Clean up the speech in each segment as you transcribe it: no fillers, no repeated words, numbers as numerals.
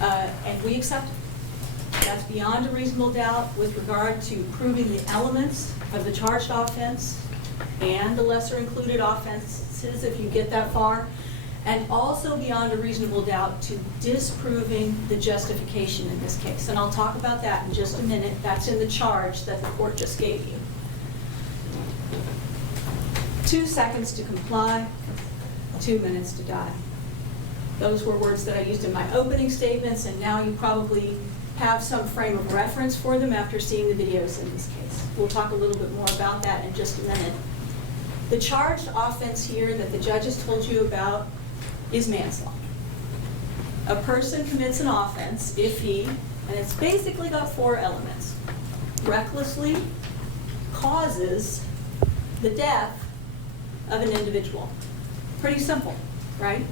and we accept it. That's beyond a reasonable doubt with regard to proving the elements of the charged offense and the lesser included offenses, if you get that far, and also beyond a reasonable doubt to disproving the justification in this case. And I'll talk about that in just a minute. That's in the charge that the court just gave you. 2 seconds to comply, 2 minutes to die. Those were words that I used in my opening statements, and now you probably have some frame of reference for them after seeing the videos in this case. We'll talk a little bit more about that in just a minute. The charged offense here that the judge has told you about is manslaughter. A person commits an offense if he, and it's basically got 4 elements, recklessly causes the death of an individual. Pretty simple, right?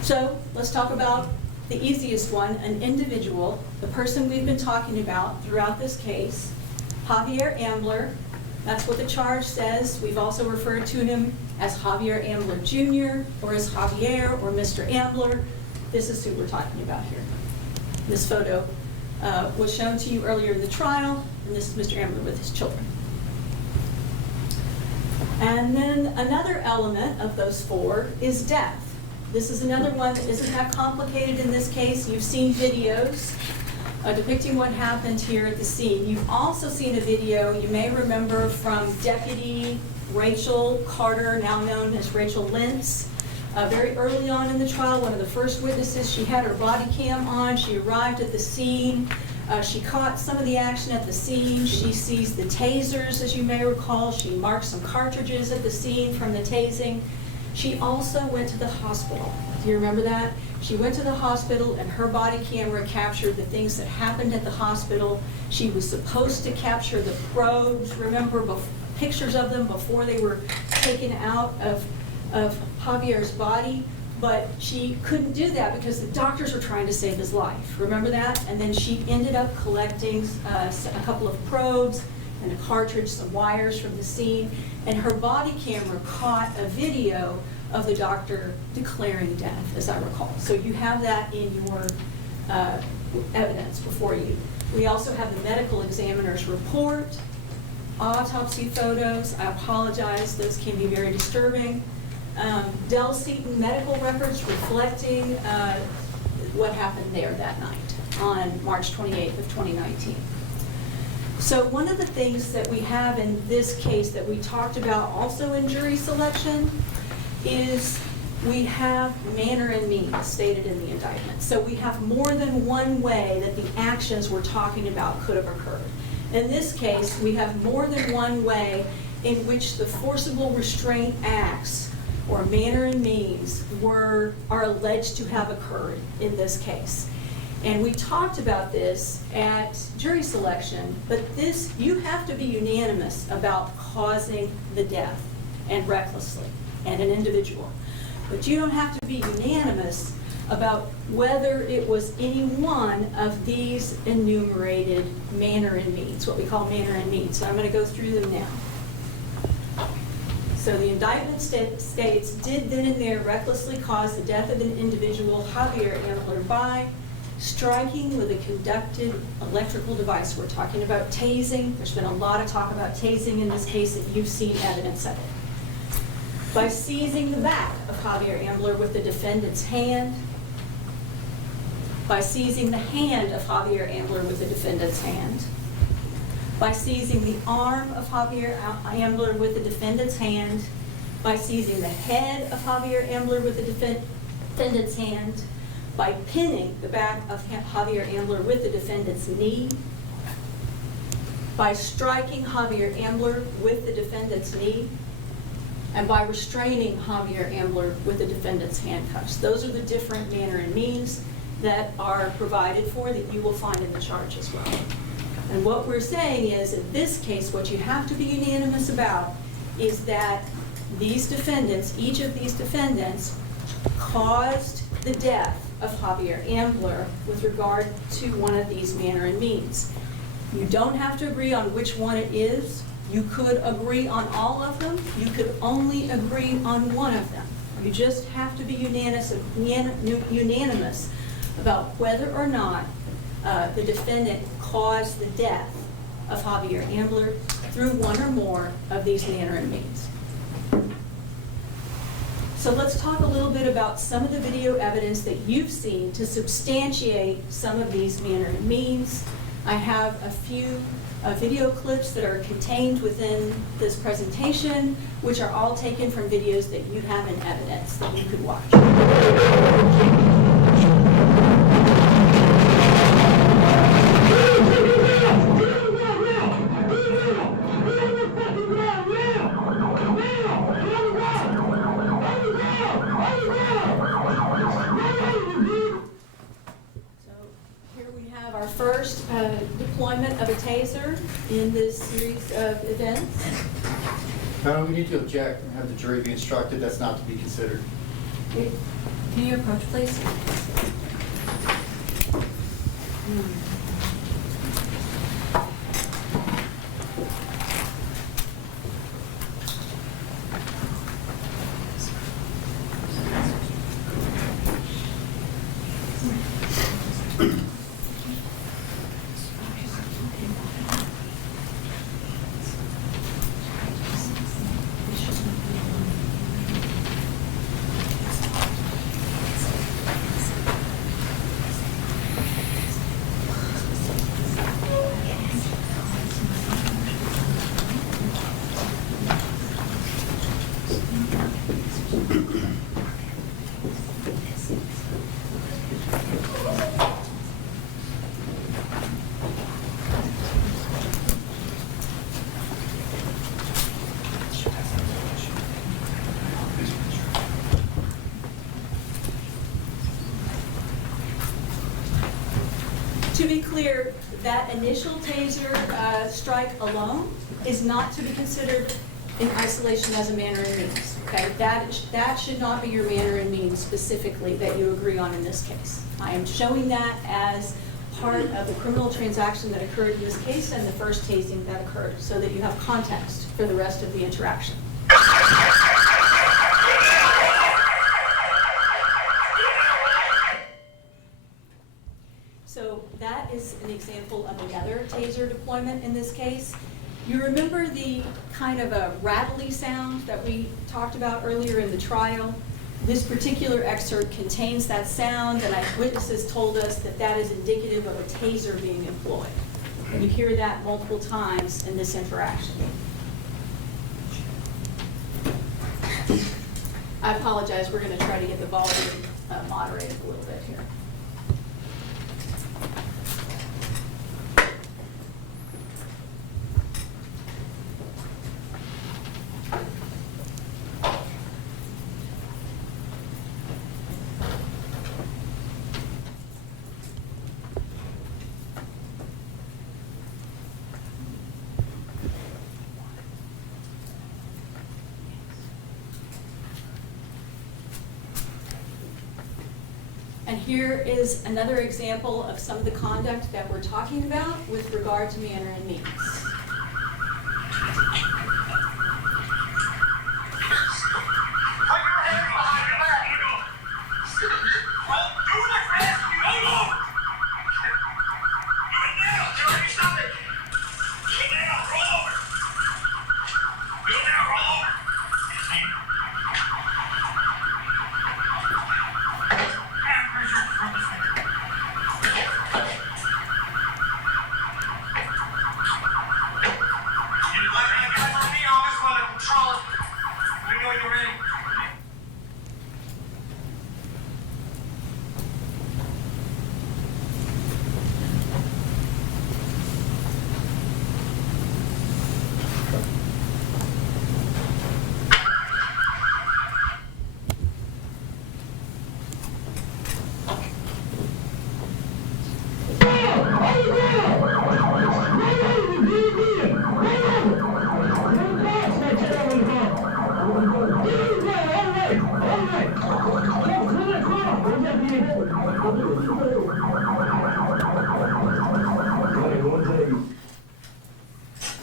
So let's talk about the easiest one, an individual, the person we've been talking about throughout this case, Javier Ambler. That's what the charge says. We've also referred to him as Javier Ambler Jr. or as Javier or Mr. Ambler. This is who we're talking about here. This photo was shown to you earlier in the trial, and this is Mr. Ambler with his children. And then another element of those 4 is death. This is another one that isn't that complicated in this case. You've seen videos depicting what happened here at the scene. You've also seen a video, you may remember, from Deputy Rachel Carter, now known as Rachel Lentz. Very early on in the trial, one of the first witnesses, she had her body cam on. She arrived at the scene. She caught some of the action at the scene. She sees the tasers, as you may recall. She marked some cartridges at the scene from the tasing. She also went to the hospital. Do you remember that? She went to the hospital and her body camera captured the things that happened at the hospital. She was supposed to capture the probes, remember, pictures of them before they were taken out of Javier's body, but she couldn't do that because the doctors were trying to save his life. Remember that? And then she ended up collecting a couple of probes and a cartridge, some wires from the scene, and her body camera caught a video of the doctor declaring death, as I recall. So you have that in your evidence before you. We also have the medical examiner's report, autopsy photos. I apologize, those can be very disturbing. Del Seaton medical records reflecting what happened there that night on March 28th of 2019. So one of the things that we have in this case that we talked about also in jury selection is we have manner and means stated in the indictment. So we have more than one way that the actions we're talking about could have occurred. In this case, we have more than one way in which the forcible restraint acts or manner and means are alleged to have occurred in this case. And we talked about this at jury selection, but you have to be unanimous about causing the death and recklessly and an individual. But you don't have to be unanimous about whether it was any one of these enumerated manner and means, what we call manner and means. So I'm going to go through them now. So the indictment states, did then and there recklessly cause the death of an individual, Javier Ambler, by striking with a conducted electrical device. We're talking about tasing. There's been a lot of talk about tasing in this case, and you've seen evidence of it. By seizing the back of Javier Ambler with the defendant's hand. By seizing the hand of Javier Ambler with the defendant's hand. By seizing the arm of Javier Ambler with the defendant's hand. By seizing the head of Javier Ambler with the defendant's hand. By pinning the back of Javier Ambler with the defendant's knee. By striking Javier Ambler with the defendant's knee. And by restraining Javier Ambler with the defendant's handcuffs. Those are the different manner and means that are provided for that you will find in the charge as well. And what we're saying is, in this case, what you have to be unanimous about is that these defendants, each of these defendants, caused the death of Javier Ambler with regard to one of these manner and means. You don't have to agree on which one it is. You could agree on all of them. You could only agree on one of them. You just have to be unanimous about whether or not the defendant caused the death of Javier Ambler through one or more of these manner and means. So let's talk a little bit about some of the video evidence that you've seen to substantiate some of these manner and means. I have a few video clips that are contained within this presentation, which are all taken from videos that you have in evidence that you could watch. Our first deployment of a taser in this series of events. We need to object and have the jury be instructed that's not to be considered. Can you approach, please? To be clear, that initial taser strike alone is not to be considered in isolation as a manner and means. Okay, that should not be your manner and means specifically that you agree on in this case. I am showing that as part of the criminal transaction that occurred in this case and the first tasing that occurred, so that you have context for the rest of the interaction. So that is an example of another taser deployment in this case. You remember the kind of a rattly sound that we talked about earlier in the trial? This particular excerpt contains that sound, and witnesses told us that that is indicative of a taser being employed. And you hear that multiple times in this interaction. I apologize, we're going to try to get the volume moderated a little bit here. And here is another example of some of the conduct that we're talking about with regard to manner and means.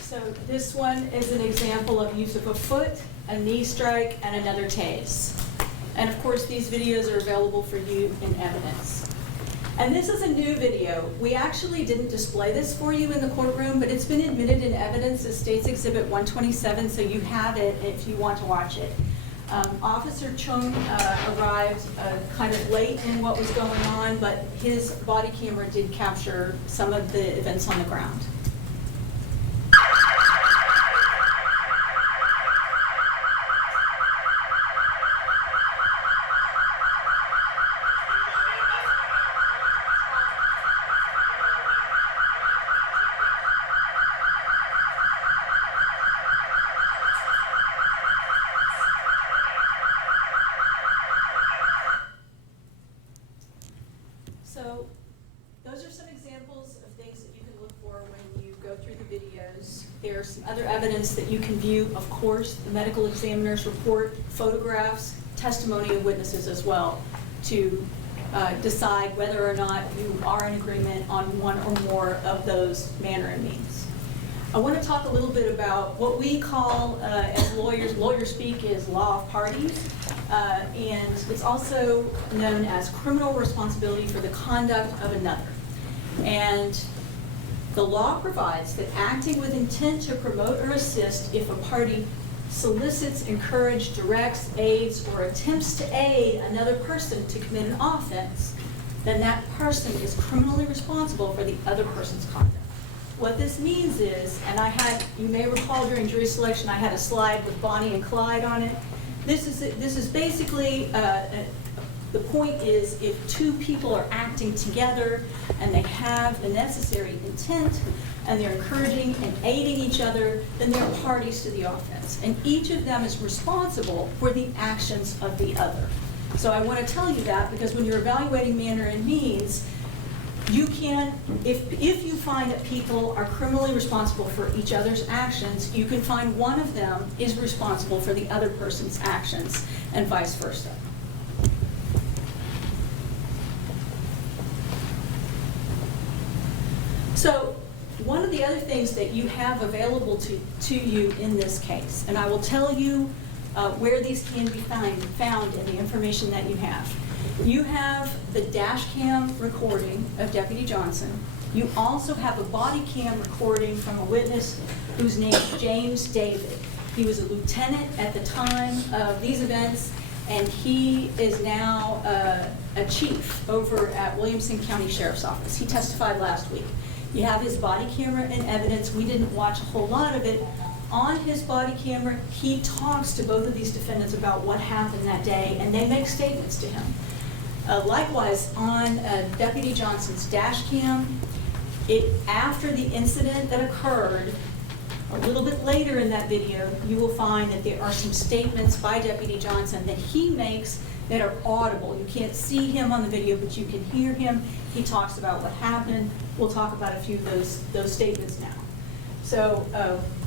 So this one is an example of use of a foot, a knee strike, and another tase. And of course, these videos are available for you in evidence. And this is a new video. We actually didn't display this for you in the courtroom, but it's been admitted in evidence as State's Exhibit 127, so you have it if you want to watch it. Officer Chung arrived kind of late in what was going on, but his body camera did capture some of the events on the ground. So those are some examples of things that you can look for when you go through the videos. There's some other evidence that you can view, of course, the medical examiner's report, photographs, testimony of witnesses as well, to decide whether or not you are in agreement on one or more of those manner and means. I want to talk a little bit about what we call, as lawyers speak, is law of parties. And it's also known as criminal responsibility for the conduct of another. And the law provides that acting with intent to promote or assist if a party solicits, encourages, directs, aids, or attempts to aid another person to commit an offense, then that person is criminally responsible for the other person's conduct. What this means is, and you may recall during jury selection, I had a slide with Bonnie and Clyde on it. This is basically, the point is, if two people are acting together and they have the necessary intent and they're encouraging and aiding each other, then they're parties to the offense. And each of them is responsible for the actions of the other. So I want to tell you that because when you're evaluating manner and means, you can, if you find that people are criminally responsible for each other's actions, you can find one of them is responsible for the other person's actions, and vice versa. So, one of the other things that you have available to you in this case, and I will tell you where these can be found in the information that you have. You have the dash cam recording of Deputy Johnson. You also have a body cam recording from a witness whose name is James David. He was a lieutenant at the time of these events, and he is now a chief over at Williamson County Sheriff's Office. He testified last week. You have his body camera and evidence. We didn't watch a whole lot of it. On his body camera, he talks to both of these defendants about what happened that day, and they make statements to him. Likewise, on Deputy Johnson's dash cam, after the incident that occurred, a little bit later in that video, you will find that there are some statements by Deputy Johnson that he makes that are audible. You can't see him on the video, but you can hear him. He talks about what happened. We'll talk about a few of those statements now. So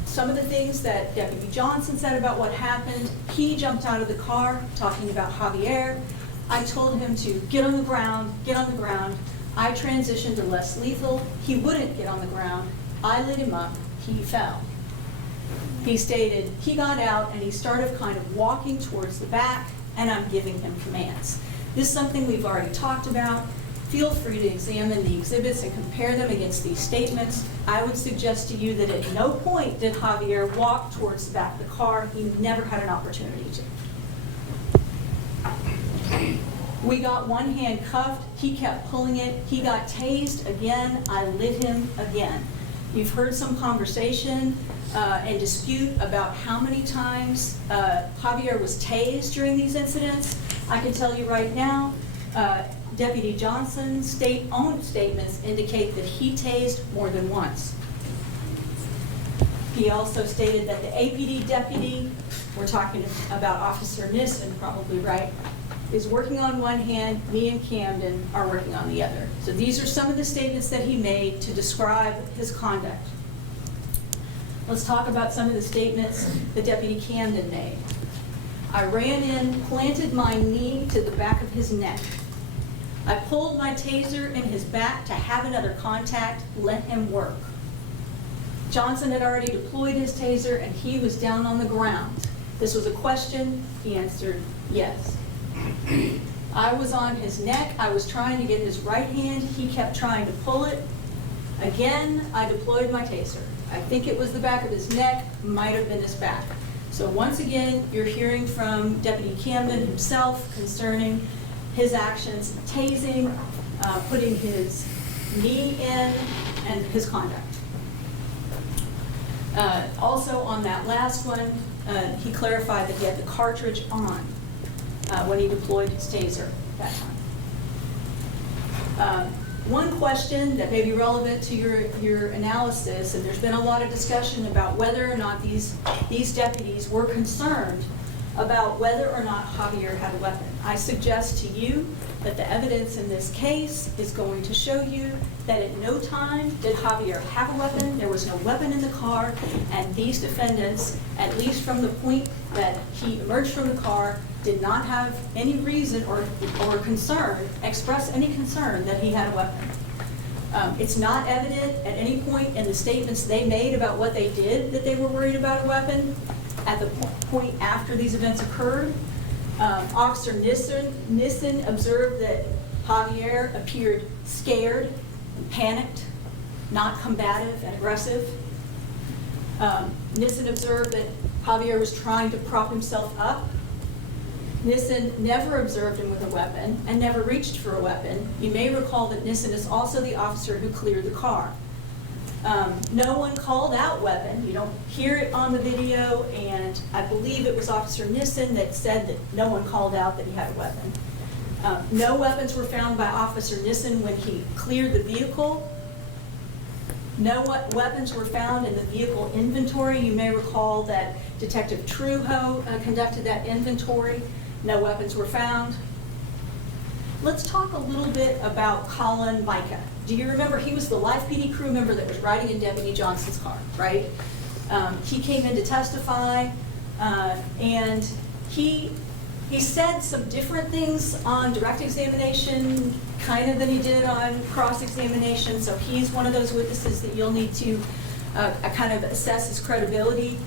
some of the things that Deputy Johnson said about what happened, he jumped out of the car talking about Javier. I told him to get on the ground, get on the ground. I transitioned to less lethal. He wouldn't get on the ground. I lit him up. He fell. He stated he got out and he started kind of walking towards the back, and I'm giving him commands. This is something we've already talked about. Feel free to examine the exhibits and compare them against these statements. I would suggest to you that at no point did Javier walk towards the back of the car. He never had an opportunity to. We got one hand cuffed, he kept pulling it, he got tased again, I lit him again. You've heard some conversation and dispute about how many times Javier was tased during these incidents. I can tell you right now, Deputy Johnson's own statements indicate that he tased more than once. He also stated that the APD deputy, we're talking about Officer Nissen, probably right, is working on one hand, me and Camden are working on the other. So these are some of the statements that he made to describe his conduct. Let's talk about some of the statements that Deputy Camden made. I ran in, planted my knee to the back of his neck. I pulled my taser in his back to have another contact, let him work. Johnson had already deployed his taser and he was down on the ground. This was a question, he answered yes. I was on his neck. I was trying to get his right hand. He kept trying to pull it. Again, I deployed my taser. I think it was the back of his neck, might have been his back. So once again, you're hearing from Deputy Camden himself concerning his actions, tasing, putting his knee in, and his conduct. Also on that last one, he clarified that he had the cartridge on when he deployed his taser that time. One question that may be relevant to your analysis, and there's been a lot of discussion about whether or not these deputies were concerned about whether or not Javier had a weapon. I suggest to you that the evidence in this case is going to show you that at no time did Javier have a weapon. There was no weapon in the car, and these defendants, at least from the point that he emerged from the car, did not have any reason or concern, express any concern that he had a weapon. It's not evident at any point in the statements they made about what they did that they were worried about a weapon. At the point after these events occurred, Officer Nissen observed that Javier appeared scared and panicked, not combative and aggressive. Nissen observed that Javier was trying to prop himself up. Nissen never observed him with a weapon and never reached for a weapon. You may recall that Nissen is also the officer who cleared the car. No one called out weapon. You don't hear it on the video, and I believe it was Officer Nissen that said that no one called out that he had a weapon. No weapons were found by Officer Nissen when he cleared the vehicle. No weapons were found in the vehicle inventory. You may recall that Detective Trujo conducted that inventory. No weapons were found. Let's talk a little bit about Colin Micah. Do you remember he was the Life PD crew member that was riding in Deputy Johnson's car, right? He came in to testify, and he said some different things on direct examination, kind of than he did on cross-examination, so he's one of those witnesses that you'll need to kind of assess his credibility.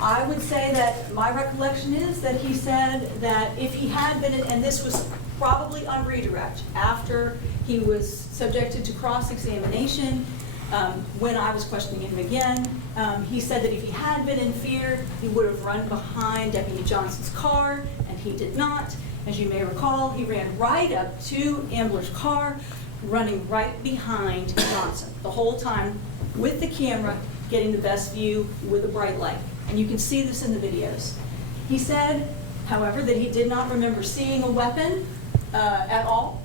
I would say that my recollection is that he said that if he had been, and this was probably on redirect, after he was subjected to cross-examination, when I was questioning him again, he said that if he had been in fear, he would have run behind Deputy Johnson's car, and he did not. As you may recall, he ran right up to Ambler's car, running right behind Johnson, the whole time with the camera, getting the best view with a bright light. And you can see this in the videos. He said, however, that he did not remember seeing a weapon at all.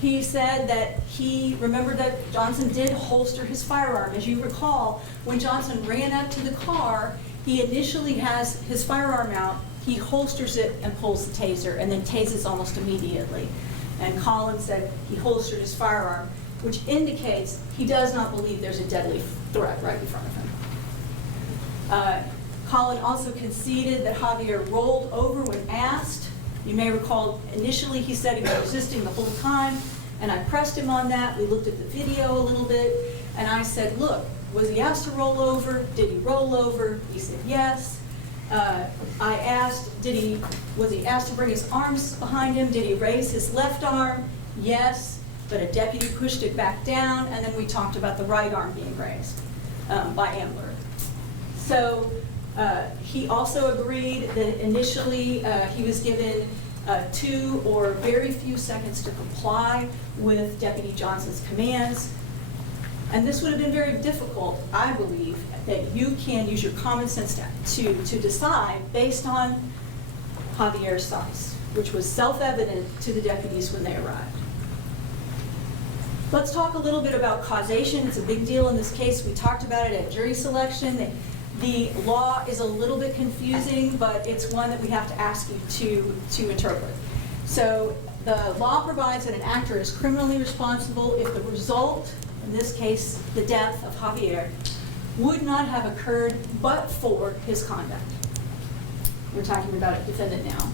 He said that he remembered that Johnson did holster his firearm. As you recall, when Johnson ran up to the car, he initially has his firearm out, he holsters it and pulls the taser, and then tases almost immediately. And Colin said he holstered his firearm, which indicates he does not believe there's a deadly threat right in front of him. Colin also conceded that Javier rolled over when asked. You may recall initially he said he was resisting the whole time, and I pressed him on that. We looked at the video a little bit, and I said, look, was he asked to roll over? Did he roll over? He said yes. I asked, was he asked to bring his arms behind him? Did he raise his left arm? Yes, but a deputy pushed it back down, and then we talked about the right arm being raised by Ambler. So he also agreed that initially he was given 2 or very few seconds to comply with Deputy Johnson's commands. And this would have been very difficult, I believe, that you can use your common sense to decide based on Javier's size, which was self-evident to the deputies when they arrived. Let's talk a little bit about causation. It's a big deal in this case. We talked about it at jury selection. The law is a little bit confusing, but it's one that we have to ask you to interpret. So the law provides that an actor is criminally responsible if the result, in this case, the death of Javier, would not have occurred but for his conduct. We're talking about a defendant now.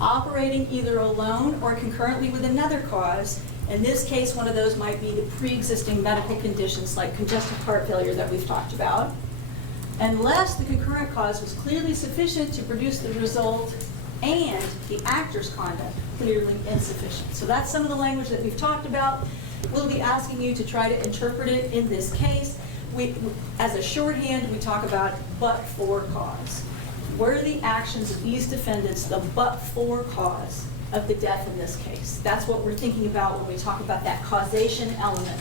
Operating either alone or concurrently with another cause. In this case, one of those might be the pre-existing medical conditions like congestive heart failure that we've talked about. Unless the concurrent cause was clearly sufficient to produce the result and the actor's conduct clearly insufficient. So that's some of the language that we've talked about. We'll be asking you to try to interpret it in this case. As a shorthand, we talk about but-for cause. Were the actions of these defendants the but-for cause of the death in this case? That's what we're thinking about when we talk about that causation element.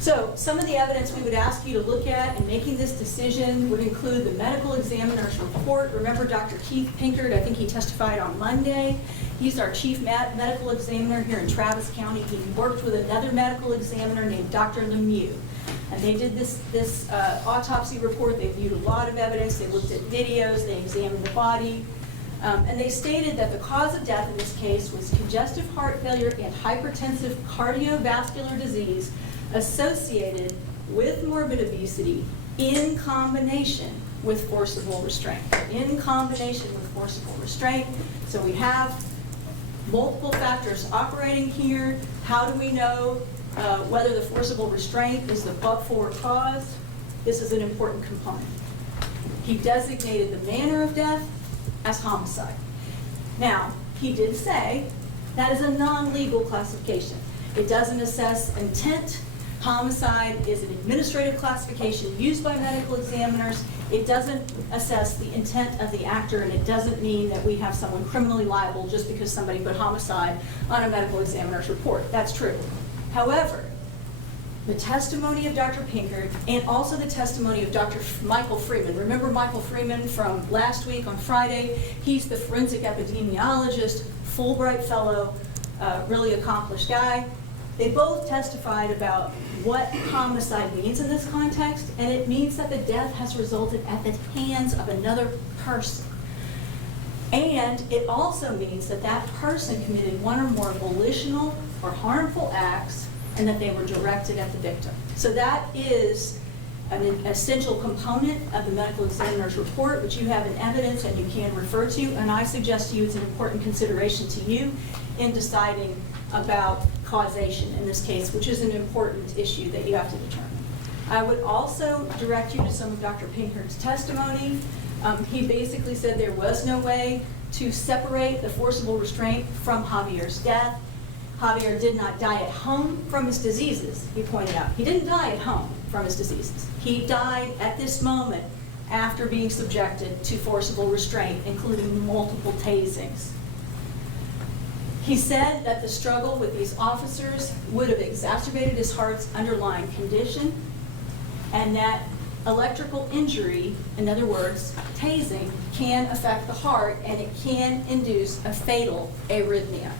So some of the evidence we would ask you to look at in making this decision would include the medical examiner's report. Remember Dr. Keith Pinkard, I think he testified on Monday. He's our chief medical examiner here in Travis County. He worked with another medical examiner named Dr. Lemieux. And they did this autopsy report. They viewed a lot of evidence. They looked at videos. They examined the body. And they stated that the cause of death in this case was congestive heart failure and hypertensive cardiovascular disease associated with morbid obesity in combination with forcible restraint. In combination with forcible restraint. So we have multiple factors operating here. How do we know whether the forcible restraint is the but-for cause? This is an important component. He designated the manner of death as homicide. Now, he did say that is a non-legal classification. It doesn't assess intent. Homicide is an administrative classification used by medical examiners. It doesn't assess the intent of the actor, and it doesn't mean that we have someone criminally liable just because somebody put homicide on a medical examiner's report. That's true. However, the testimony of Dr. Pinkard and also the testimony of Dr. Michael Freeman. Remember Michael Freeman from last week on Friday? He's the forensic epidemiologist, Fulbright fellow, really accomplished guy. They both testified about what homicide means in this context, and it means that the death has resulted at the hands of another person. And it also means that that person committed one or more volitional or harmful acts and that they were directed at the victim. So that is an essential component of the medical examiner's report, which you have in evidence and you can refer to, and I suggest to you it's an important consideration to you in deciding about causation in this case, which is an important issue that you have to determine. I would also direct you to some of Dr. Pinkard's testimony. He basically said there was no way to separate the forcible restraint from Javier's death. Javier did not die at home from his diseases, he pointed out. He didn't die at home from his diseases. He died at this moment after being subjected to forcible restraint, including multiple tasings. He said that the struggle with these officers would have exacerbated his heart's underlying condition, and that electrical injury, in other words, tasing, can affect the heart and it can induce a fatal arrhythmia.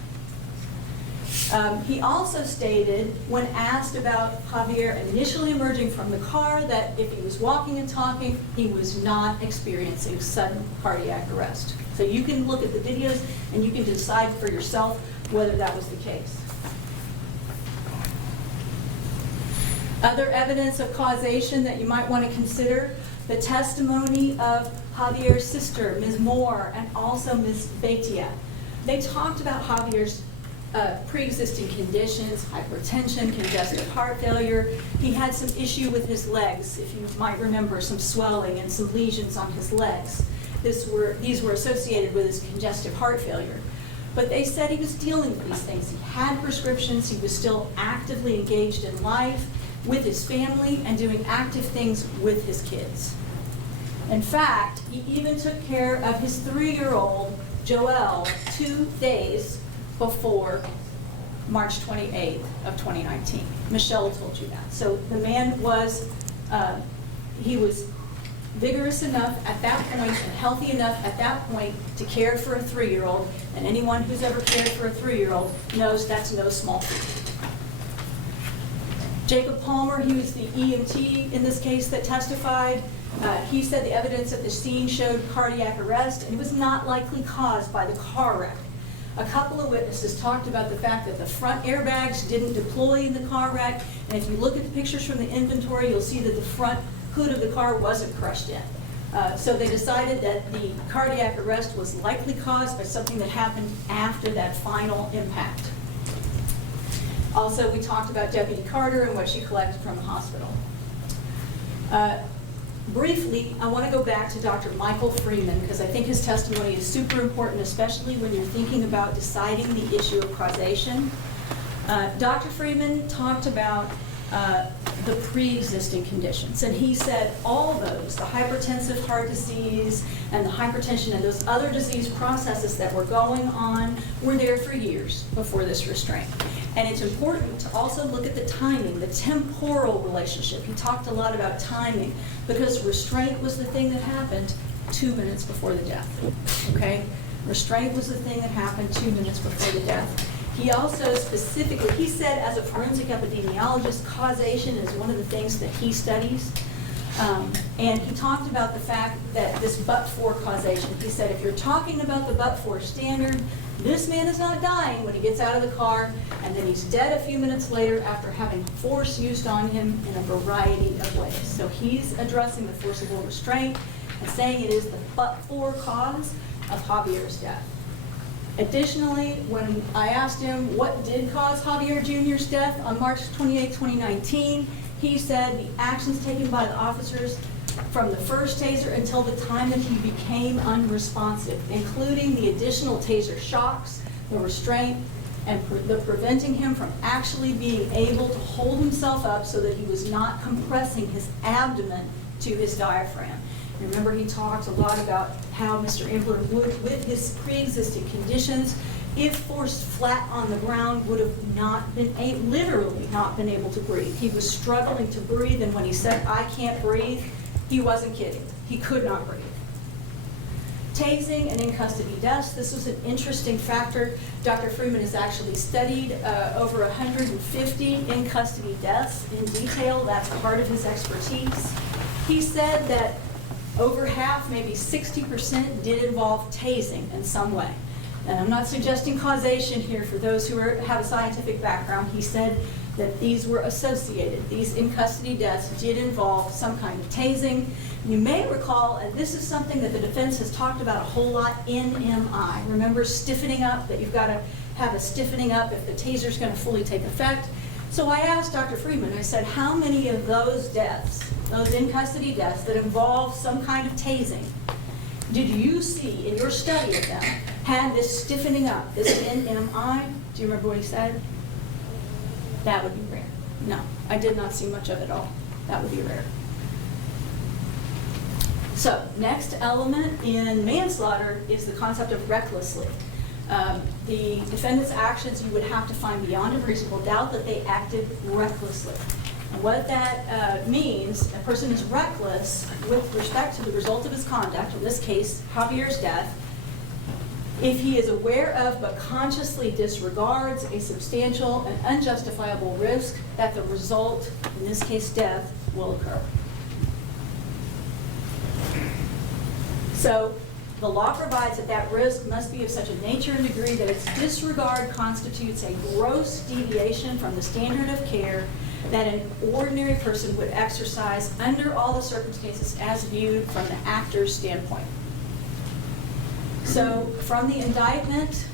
He also stated, when asked about Javier initially emerging from the car, that if he was walking and talking, he was not experiencing sudden cardiac arrest. So you can look at the videos and you can decide for yourself whether that was the case. Other evidence of causation that you might want to consider, the testimony of Javier's sister, Ms. Moore, and also Ms. Betia. They talked about Javier's pre-existing conditions, hypertension, congestive heart failure. He had some issue with his legs, if you might remember, some swelling and some lesions on his legs. These were associated with his congestive heart failure. But they said he was dealing with these things. He had prescriptions. He was still actively engaged in life with his family and doing active things with his kids. In fact, he even took care of his 3-year-old, Joel, 2 days before March 28th of 2019. Michelle told you that. So the man was, he was vigorous enough at that point and healthy enough at that point to care for a 3-year-old, and anyone who's ever cared for a 3-year-old knows that's no small feat. Jacob Palmer, he was the EMT in this case that testified. He said the evidence at the scene showed cardiac arrest, and it was not likely caused by the car wreck. A couple of witnesses talked about the fact that the front airbags didn't deploy in the car wreck, and if you look at the pictures from the inventory, you'll see that the front hood of the car wasn't crushed in. So they decided that the cardiac arrest was likely caused by something that happened after that final impact. Also, we talked about Deputy Carter and what she collected from the hospital. Briefly, I want to go back to Dr. Michael Freeman because I think his testimony is super important, especially when you're thinking about deciding the issue of causation. Dr. Freeman talked about the pre-existing conditions, and he said all those, the hypertensive heart disease and the hypertension and those other disease processes that were going on were there for years before this restraint. And it's important to also look at the timing, the temporal relationship. He talked a lot about timing because restraint was the thing that happened 2 minutes before the death, okay? Restraint was the thing that happened 2 minutes before the death. He also specifically, he said as a forensic epidemiologist, causation is one of the things that he studies. And he talked about the fact that this but-for causation, he said if you're talking about the but-for standard, this man is not dying when he gets out of the car, and then he's dead a few minutes later after having force used on him in a variety of ways. So he's addressing the forcible restraint and saying it is the but-for cause of Javier's death. Additionally, when I asked him what did cause Javier Jr.'s death on March 28, 2019, he said the actions taken by the officers from the first taser until the time that he became unresponsive, including the additional taser shocks, the restraint, and the preventing him from actually being able to hold himself up so that he was not compressing his abdomen to his diaphragm. Remember, he talked a lot about how Mr. Ambler would, with his pre-existing conditions, if forced flat on the ground, would have not been literally not been able to breathe. He was struggling to breathe, and when he said, "I can't breathe," he wasn't kidding. He could not breathe. Tasing and in-custody deaths. This was an interesting factor. Dr. Freeman has actually studied over 150 in-custody deaths in detail. That's part of his expertise. He said that over half, maybe 60%, did involve tasing in some way. And I'm not suggesting causation here for those who have a scientific background. He said that these were associated. These in-custody deaths did involve some kind of tasing. You may recall, and this is something that the defense has talked about a whole lot, NMI. Remember stiffening up, that you've got to have a stiffening up if the taser's going to fully take effect. So I asked Dr. Freeman, I said, how many of those deaths, those in-custody deaths that involve some kind of tasing, did you see in your study of them had this stiffening up, this NMI? Do you remember what he said? That would be rare. No, I did not see much of it at all. That would be rare. So, next element in manslaughter is the concept of recklessly. The defendant's actions, you would have to find beyond a reasonable doubt that they acted recklessly. And what that means, a person is reckless with respect to the result of his conduct, in this case, Javier's death, if he is aware of but consciously disregards a substantial and unjustifiable risk that the result, in this case death, will occur. So the law provides that that risk must be of such a nature and degree that its disregard constitutes a gross deviation from the standard of care that an ordinary person would exercise under all the circumstances as viewed from the actor's standpoint. So from the indictment,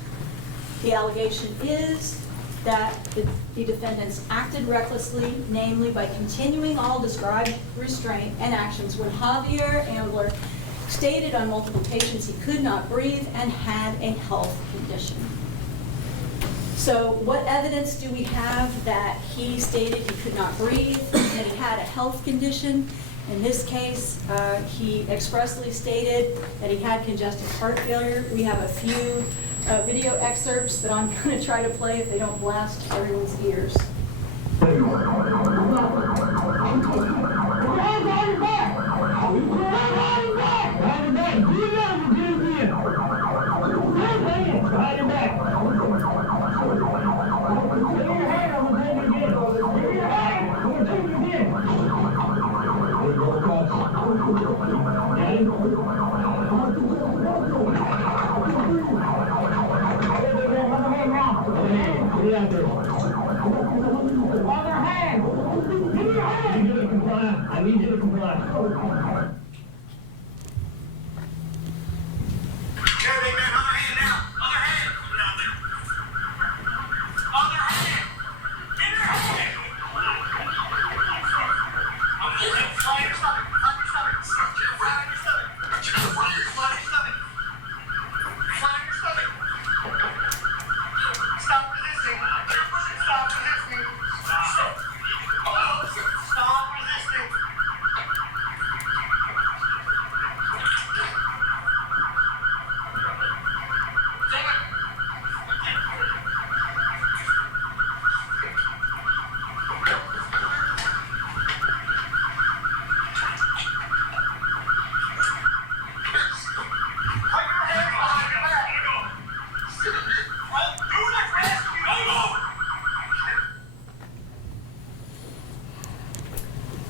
the allegation is that the defendants acted recklessly, namely by continuing all described restraint and actions when Javier Ambler stated on multiple occasions he could not breathe and had a health condition. So what evidence do we have that he stated he could not breathe, that he had a health condition? In this case, he expressly stated that he had congestive heart failure. We have a few video excerpts that I'm going to try to play if they don't blast everyone's ears. I need you to comply.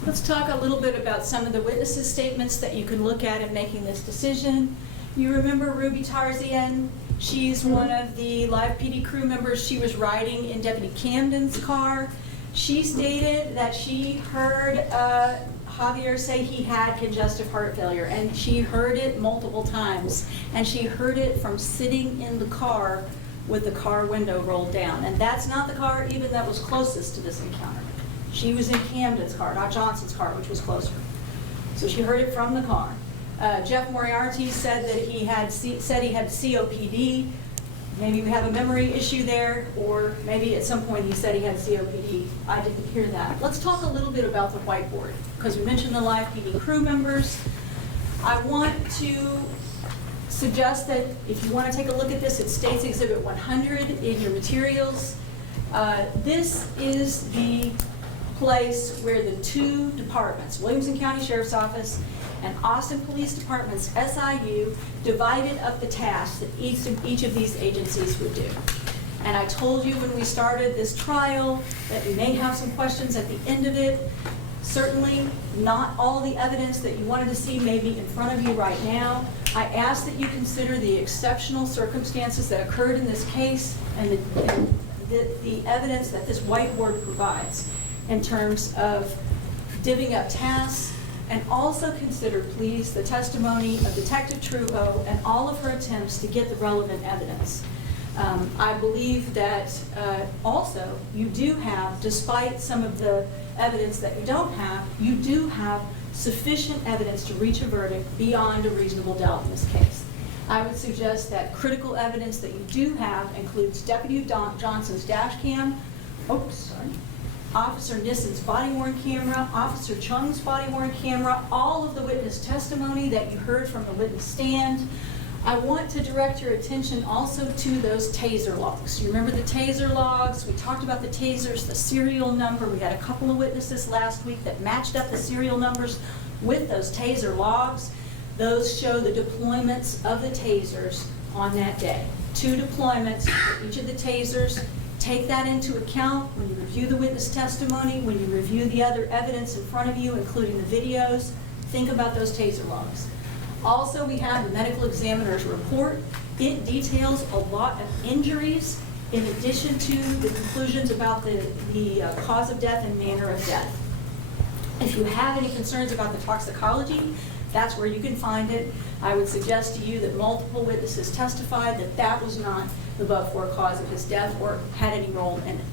Let's talk a little bit about some of the witnesses' statements that you can look at in making this decision. You remember Ruby Tarzian? She's one of the live PD crew members. She was riding in Deputy Camden's car. She stated that she heard Javier say he had congestive heart failure, and she heard it multiple times. And she heard it from sitting in the car with the car window rolled down. And that's not the car even that was closest to this encounter. She was in Camden's car, not Johnson's car, which was closer. So she heard it from the car. Jeff Moriarty said that he had COPD. Maybe we have a memory issue there, or maybe at some point he said he had COPD. I didn't hear that. Let's talk a little bit about the whiteboard, because we mentioned the live PD crew members. I want to suggest that if you want to take a look at this, it states Exhibit 100 in your materials. This is the place where the two departments, Williamson County Sheriff's Office and Austin Police Department's SIU, divided up the tasks that each of these agencies would do. And I told you when we started this trial that we may have some questions at the end of it. Certainly not all the evidence that you wanted to see may be in front of you right now. I ask that you consider the exceptional circumstances that occurred in this case and the evidence that this whiteboard provides in terms of divvying up tasks, and also consider, please, the testimony of Detective Trujo and all of her attempts to get the relevant evidence. I believe that also you do have, despite some of the evidence that you don't have, you do have sufficient evidence to reach a verdict beyond a reasonable doubt in this case. I would suggest that critical evidence that you do have includes Deputy Johnson's dash cam, Officer Nissen's body-worn camera, Officer Chung's body-worn camera, all of the witness testimony that you heard from the witness stand. I want to direct your attention also to those taser logs. You remember the taser logs? We talked about the tasers, the serial number. We had a couple of witnesses last week that matched up the serial numbers with those taser logs. Those show the deployments of the tasers on that day. 2 deployments for each of the tasers. Take that into account when you review the witness testimony, when you review the other evidence in front of you, including the videos. Think about those taser logs. Also, we have the medical examiner's report. It details a lot of injuries in addition to the conclusions about the cause of death and manner of death. If you have any concerns about the toxicology, that's where you can find it. I would suggest to you that multiple witnesses testified that that was not the but-for cause of his death or had any role in it.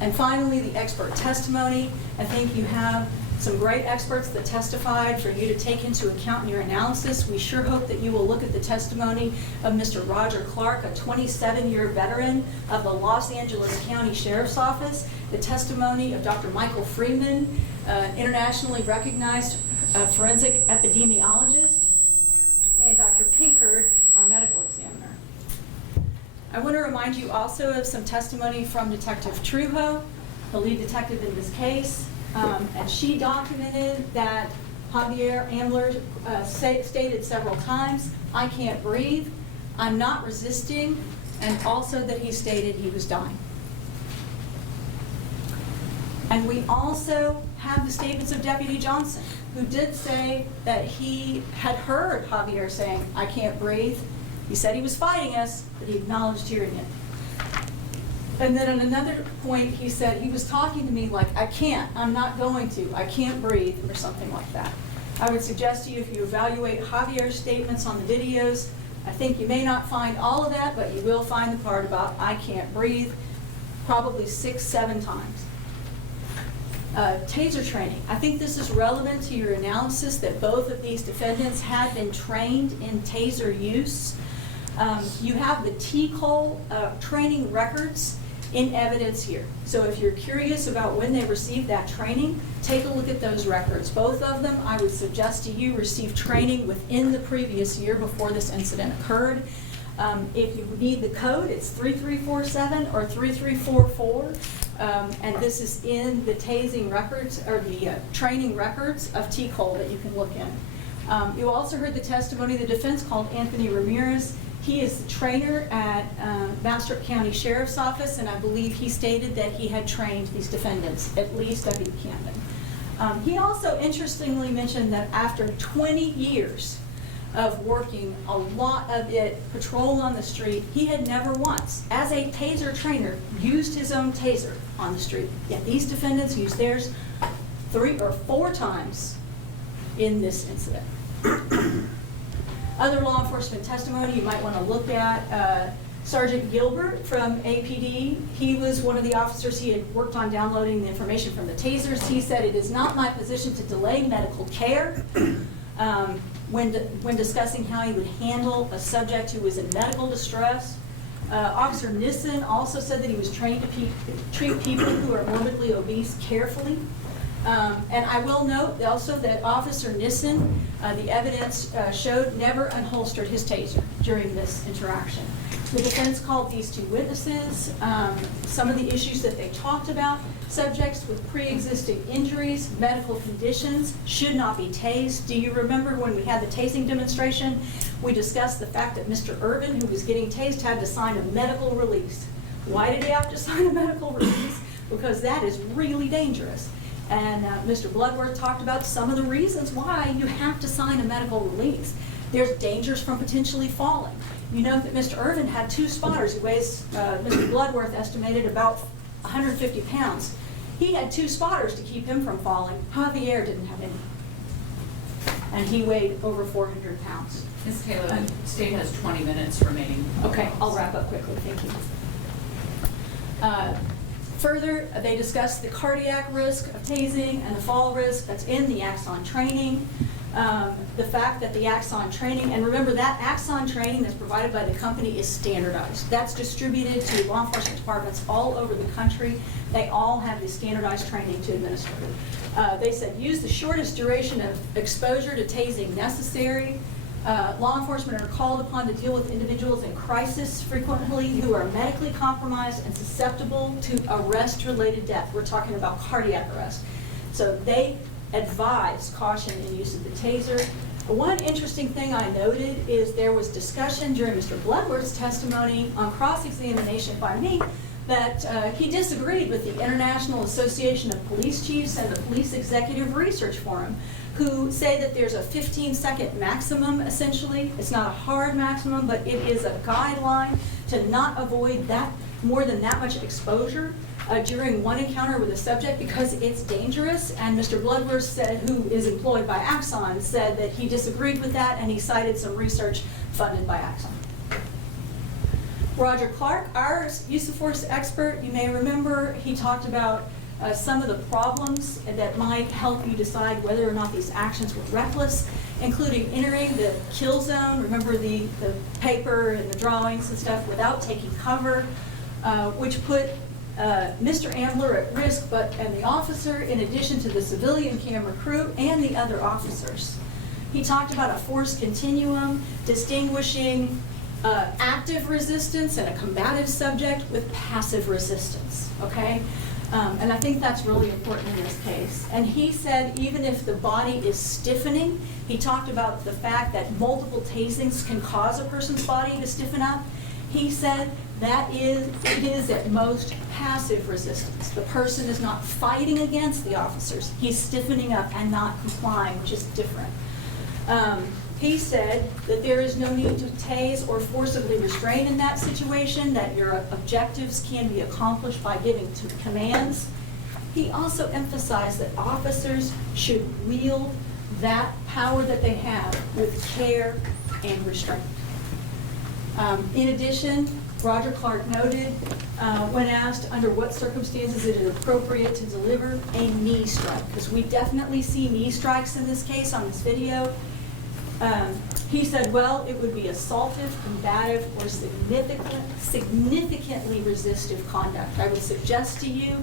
And finally, the expert testimony. I think you have some great experts that testified for you to take into account in your analysis. We sure hope that you will look at the testimony of Mr. Roger Clark, a 27-year veteran of the Los Angeles County Sheriff's Office, the testimony of Dr. Michael Freeman, internationally recognized forensic epidemiologist, and Dr. Pinkard, our medical examiner. I want to remind you also of some testimony from Detective Trujo, the lead detective in this case, and she documented that Javier Ambler stated several times, "I can't breathe, I'm not resisting," and also that he stated he was dying. And we also have the statements of Deputy Johnson, who did say that he had heard Javier saying, "I can't breathe." He said he was fighting us, but he acknowledged hearing it. And then at another point, he said he was talking to me like, "I can't, I'm not going to, I can't breathe," or something like that. I would suggest to you, if you evaluate Javier's statements on the videos, I think you may not find all of that, but you will find the part about "I can't breathe" probably 6, 7 times. Taser training. I think this is relevant to your analysis that both of these defendants had been trained in taser use. You have the TCOL training records in evidence here. So if you're curious about when they received that training, take a look at those records. Both of them, I would suggest to you, received training within the previous year before this incident occurred. If you need the code, it's 3347 or 3344. And this is in the tasing records, or the training records of TCOL that you can look in. You also heard the testimony of the defense called Anthony Ramirez. He is the trainer at Bastrop County Sheriff's Office, and I believe he stated that he had trained these defendants, at least Deputy Camden. He also interestingly mentioned that after 20 years of working a lot of it patrol on the street, he had never once, as a taser trainer, used his own taser on the street. Yet these defendants used theirs 3 or 4 times in this incident. Other law enforcement testimony you might want to look at, Sergeant Gilbert from APD, he was one of the officers. He had worked on downloading the information from the tasers. He said, "It is not my position to delay medical care." When discussing how he would handle a subject who was in medical distress. Officer Nissen also said that he was trained to treat people who are morbidly obese carefully. And I will note also that Officer Nissen, the evidence showed, never unholstered his taser during this interaction. The defense called these 2 witnesses. Some of the issues that they talked about, subjects with pre-existing injuries, medical conditions, should not be tased. Do you remember when we had the tasing demonstration? We discussed the fact that Mr. Irvin, who was getting tased, had to sign a medical release. Why did he have to sign a medical release? Because that is really dangerous. And Mr. Bloodworth talked about some of the reasons why you have to sign a medical release. There's dangers from potentially falling. You know that Mr. Irvin had 2 spotters. He weighs, Mr. Bloodworth estimated, about 150 pounds. He had 2 spotters to keep him from falling. Javier didn't have any. And he weighed over 400 pounds. Ms. Taylor, the state has 20 minutes remaining. Okay, I'll wrap up quickly. Thank you. Further, they discussed the cardiac risk of tasing and the fall risk that's in the Axon training. The fact that the Axon training, and remember that Axon training that's provided by the company is standardized. That's distributed to law enforcement departments all over the country. They all have the standardized training to administer. They said use the shortest duration of exposure to tasing necessary. Law enforcement are called upon to deal with individuals in crisis frequently who are medically compromised and susceptible to arrest-related death. We're talking about cardiac arrest. So they advise caution in use of the taser. One interesting thing I noted is there was discussion during Mr. Bloodworth's testimony on cross-examination by me that he disagreed with the International Association of Police Chiefs and the Police Executive Research Forum, who say that there's a 15-second maximum, essentially. It's not a hard maximum, but it is a guideline to not avoid that more than that much exposure during one encounter with a subject because it's dangerous. And Mr. Bloodworth said, who is employed by Axon, said that he disagreed with that and he cited some research funded by Axon. Roger Clark, our use of force expert, you may remember, he talked about some of the problems that might help you decide whether or not these actions were reckless, including entering the kill zone, remember the paper and the drawings and stuff, without taking cover, which put Mr. Ambler at risk, and the officer, in addition to the civilian camera crew and the other officers. He talked about a force continuum, distinguishing active resistance and a combative subject with passive resistance, okay? And I think that's really important in this case. And he said even if the body is stiffening, he talked about the fact that multiple tasings can cause a person's body to stiffen up. He said that it is at most passive resistance. The person is not fighting against the officers. He's stiffening up and not complying, which is different. He said that there is no need to tase or forcibly restrain in that situation, that your objectives can be accomplished by giving commands. He also emphasized that officers should wield that power that they have with care and restraint. In addition, Roger Clark noted, when asked under what circumstances it is appropriate to deliver a knee strike, because we definitely see knee strikes in this case on this video. He said, well, it would be assaultive, combative, or significantly resistive conduct. I would suggest to you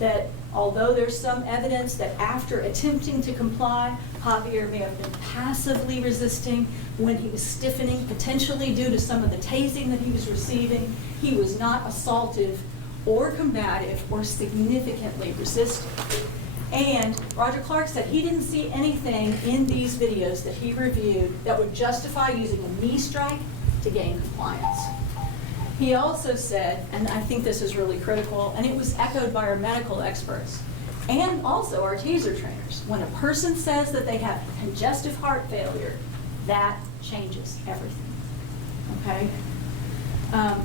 that although there's some evidence that after attempting to comply, Javier may have been passively resisting when he was stiffening, potentially due to some of the tasing that he was receiving, he was not assaultive or combative or significantly resistive. And Roger Clark said he didn't see anything in these videos that he reviewed that would justify using a knee strike to gain compliance. He also said, and I think this is really critical, and it was echoed by our medical experts, and also our taser trainers. When a person says that they have congestive heart failure, that changes everything, okay?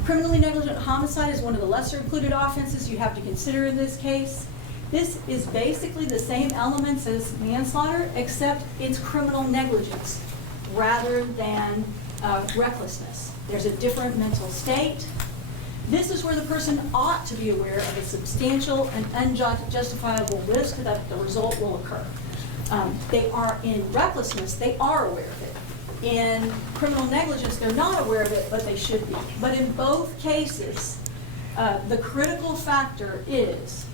Criminally negligent homicide is one of the lesser included offenses you have to consider in this case. This is basically the same elements as manslaughter, except it's criminal negligence rather than recklessness. There's a different mental state. This is where the person ought to be aware of a substantial and unjustifiable risk that the result will occur. They are in recklessness, they are aware of it. In criminal negligence, they're not aware of it, but they should be. But in both cases, the critical factor is,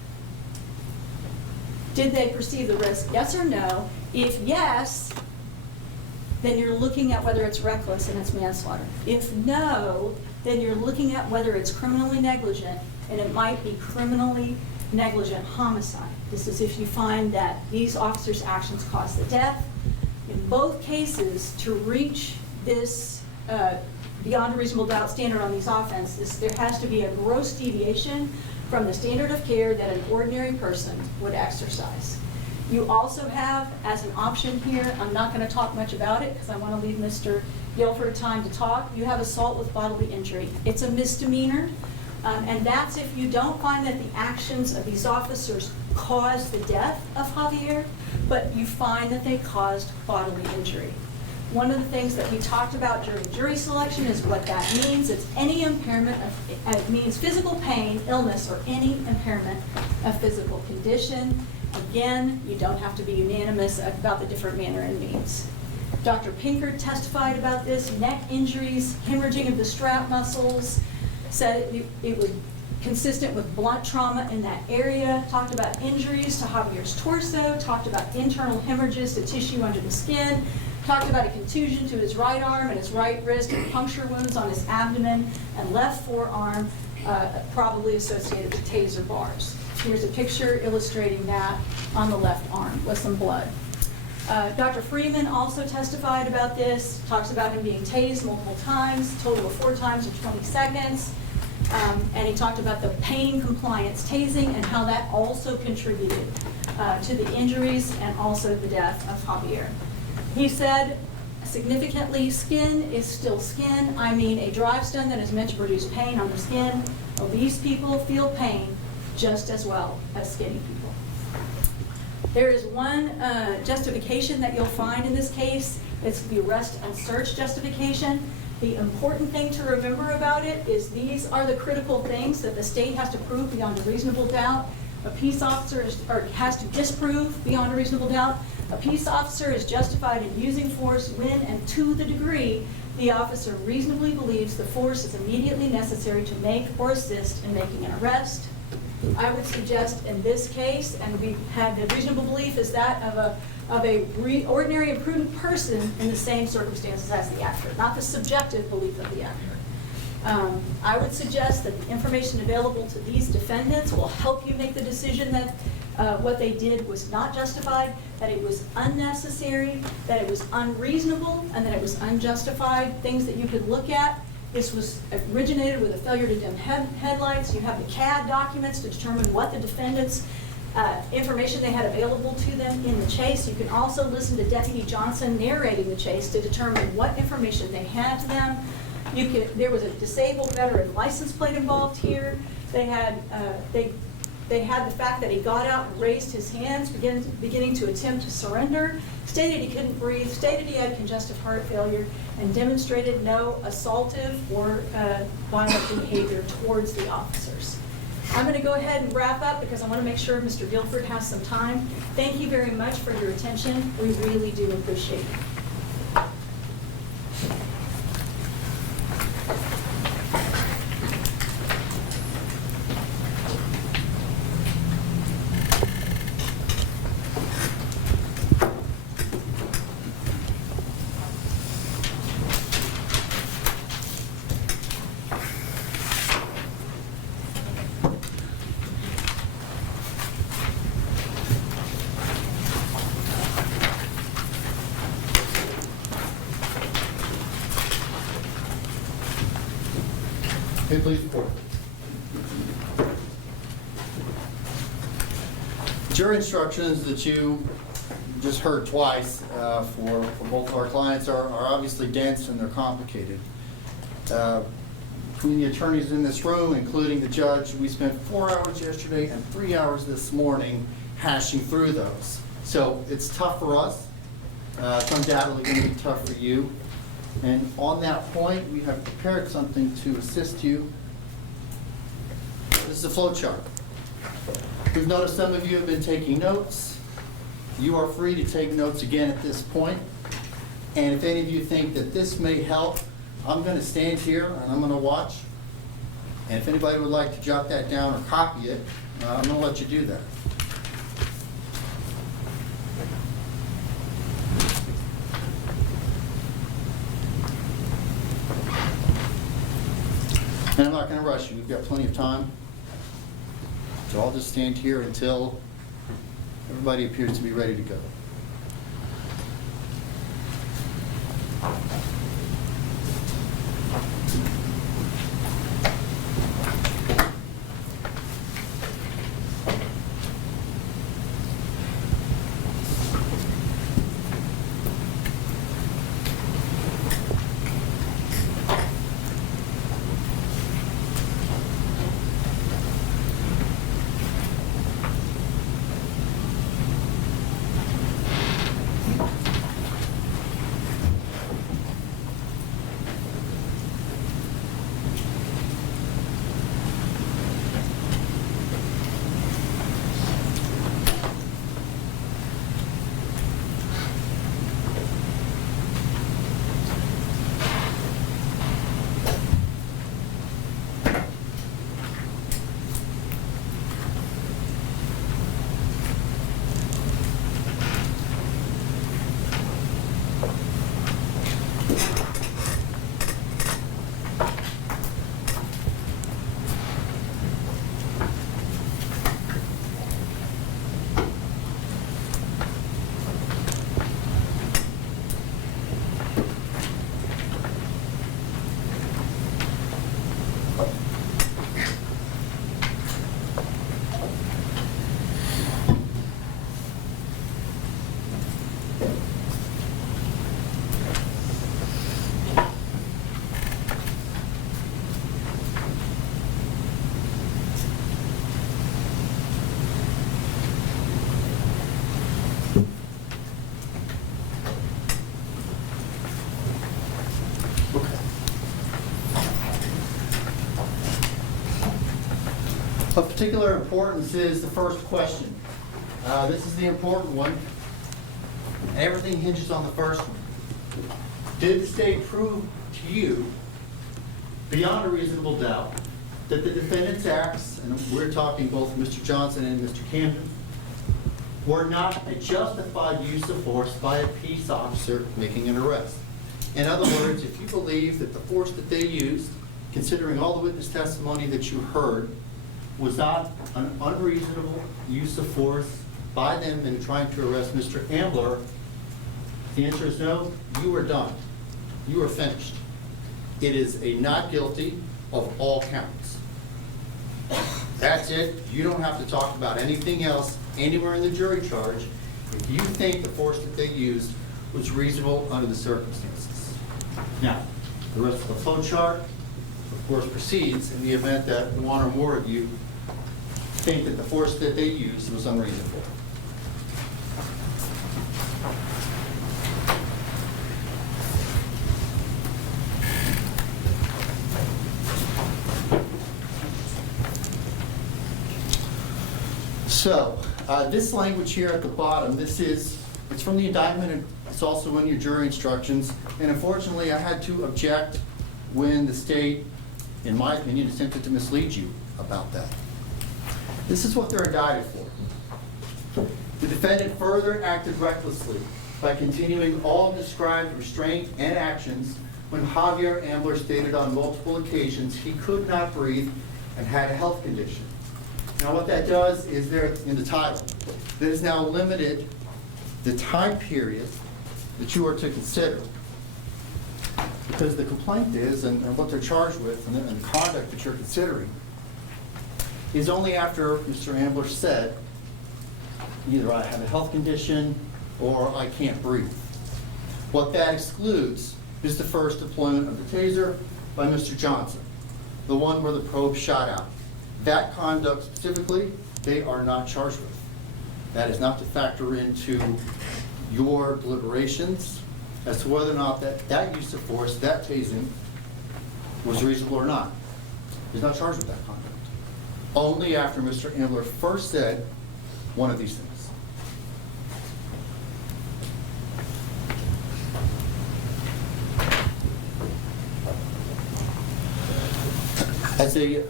did they perceive the risk, yes or no? If yes, then you're looking at whether it's reckless and it's manslaughter. If no, then you're looking at whether it's criminally negligent, and it might be criminally negligent homicide. This is if you find that these officers' actions caused the death. In both cases, to reach this beyond a reasonable doubt standard on these offenses, there has to be a gross deviation from the standard of care that an ordinary person would exercise. You also have, as an option here, I'm not going to talk much about it because I want to leave Mr. Guilford time to talk, you have assault with bodily injury. It's a misdemeanor, and that's if you don't find that the actions of these officers caused the death of Javier, but you find that they caused bodily injury. One of the things that we talked about during jury selection is what that means. It's any impairment of, it means physical pain, illness, or any impairment of physical condition. Again, you don't have to be unanimous about the different manner and means. Dr. Pinkard testified about this, neck injuries, hemorrhaging of the strap muscles, said it was consistent with blunt trauma in that area, talked about injuries to Javier's torso, talked about internal hemorrhages to tissue under the skin, talked about a contusion to his right arm and his right wrist, and puncture wounds on his abdomen and left forearm, probably associated with taser bars. Here's a picture illustrating that on the left arm with some blood. Dr. Freeman also testified about this, talks about him being tased multiple times, a total of 4 times in 20 seconds. And he talked about the pain compliance tasing and how that also contributed to the injuries and also the death of Javier. He said, significantly, skin is still skin. I mean, a drive stun that is meant to produce pain on the skin. Obese people feel pain just as well as skinny people. There is one justification that you'll find in this case. It's the arrest and search justification. The important thing to remember about it is these are the critical things that the state has to prove beyond a reasonable doubt. A peace officer has to disprove beyond a reasonable doubt. A peace officer is justified in using force when and to the degree the officer reasonably believes the force is immediately necessary to make or assist in making an arrest. I would suggest in this case, and we have the reasonable belief, is that of a ordinary and prudent person in the same circumstances as the actor, not the subjective belief of the actor. I would suggest that the information available to these defendants will help you make the decision that what they did was not justified, that it was unnecessary, that it was unreasonable, and that it was unjustified. Things that you could look at. This was originated with a failure to dim headlights. You have the CAD documents to determine what the defendants' information they had available to them in the chase. You can also listen to Deputy Johnson narrating the chase to determine what information they had to them. There was a disabled veteran license plate involved here. They had the fact that he got out and raised his hands, beginning to attempt to surrender, stated he couldn't breathe, stated he had congestive heart failure, and demonstrated no assaultive or violent behavior towards the officers. I'm going to go ahead and wrap up because I want to make sure Mr. Guilford has some time. Thank you very much for your attention. We really do appreciate it. Okay, please report. Jury instructions that you just heard twice for both of our clients are obviously dense and they're complicated. Between the attorneys in this room, including the judge, we spent 4 hours yesterday and 3 hours this morning hashing through those. So it's tough for us. It's undoubtedly going to be tough for you. And on that point, we have prepared something to assist you. This is a flow chart. We've noticed some of you have been taking notes. You are free to take notes again at this point. And if any of you think that this may help, I'm going to stand here and I'm going to watch. And if anybody would like to jot that down or copy it, I'm going to let you do that. And I'm not going to rush you. We've got plenty of time. So I'll just stand here until everybody appears to be ready to go. Of particular importance is the first question. This is the important one. Everything hinges on the first one. Did the state prove to you, beyond a reasonable doubt, that the defendant's acts, and we're talking both Mr. Johnson and Mr. Camden, were not a justified use of force by a peace officer making an arrest? In other words, if you believe that the force that they used, considering all the witness testimony that you heard, was not an unreasonable use of force by them in trying to arrest Mr. Ambler, the answer is no. You are done. You are finished. It is a not guilty of all counts. That's it. You don't have to talk about anything else anywhere in the jury charge if you think the force that they used was reasonable under the circumstances. Now, the rest of the flow chart, of course, proceeds in the event that one or more of you think that the force that they used was unreasonable. So, this language here at the bottom, it's from the indictment, and it's also in your jury instructions, and unfortunately I had to object when the state, in my opinion, attempted to mislead you about that. This is what they're indicted for. The defendant further acted recklessly by continuing all described restraint and actions when Javier Ambler stated on multiple occasions he could not breathe and had a health condition. Now what that does is there in the title, that is now limited the time period that you are to consider. Because the complaint is, and what they're charged with, and the conduct that you're considering, is only after Mr. Ambler said either I have a health condition or I can't breathe. What that excludes is the first deployment of the taser by Mr. Johnson, the one where the probe shot out. That conduct specifically, they are not charged with. That is not to factor into your deliberations as to whether or not that use of force, that tasing, was reasonable or not. He's not charged with that conduct. Only after Mr. Ambler first said one of these things. As a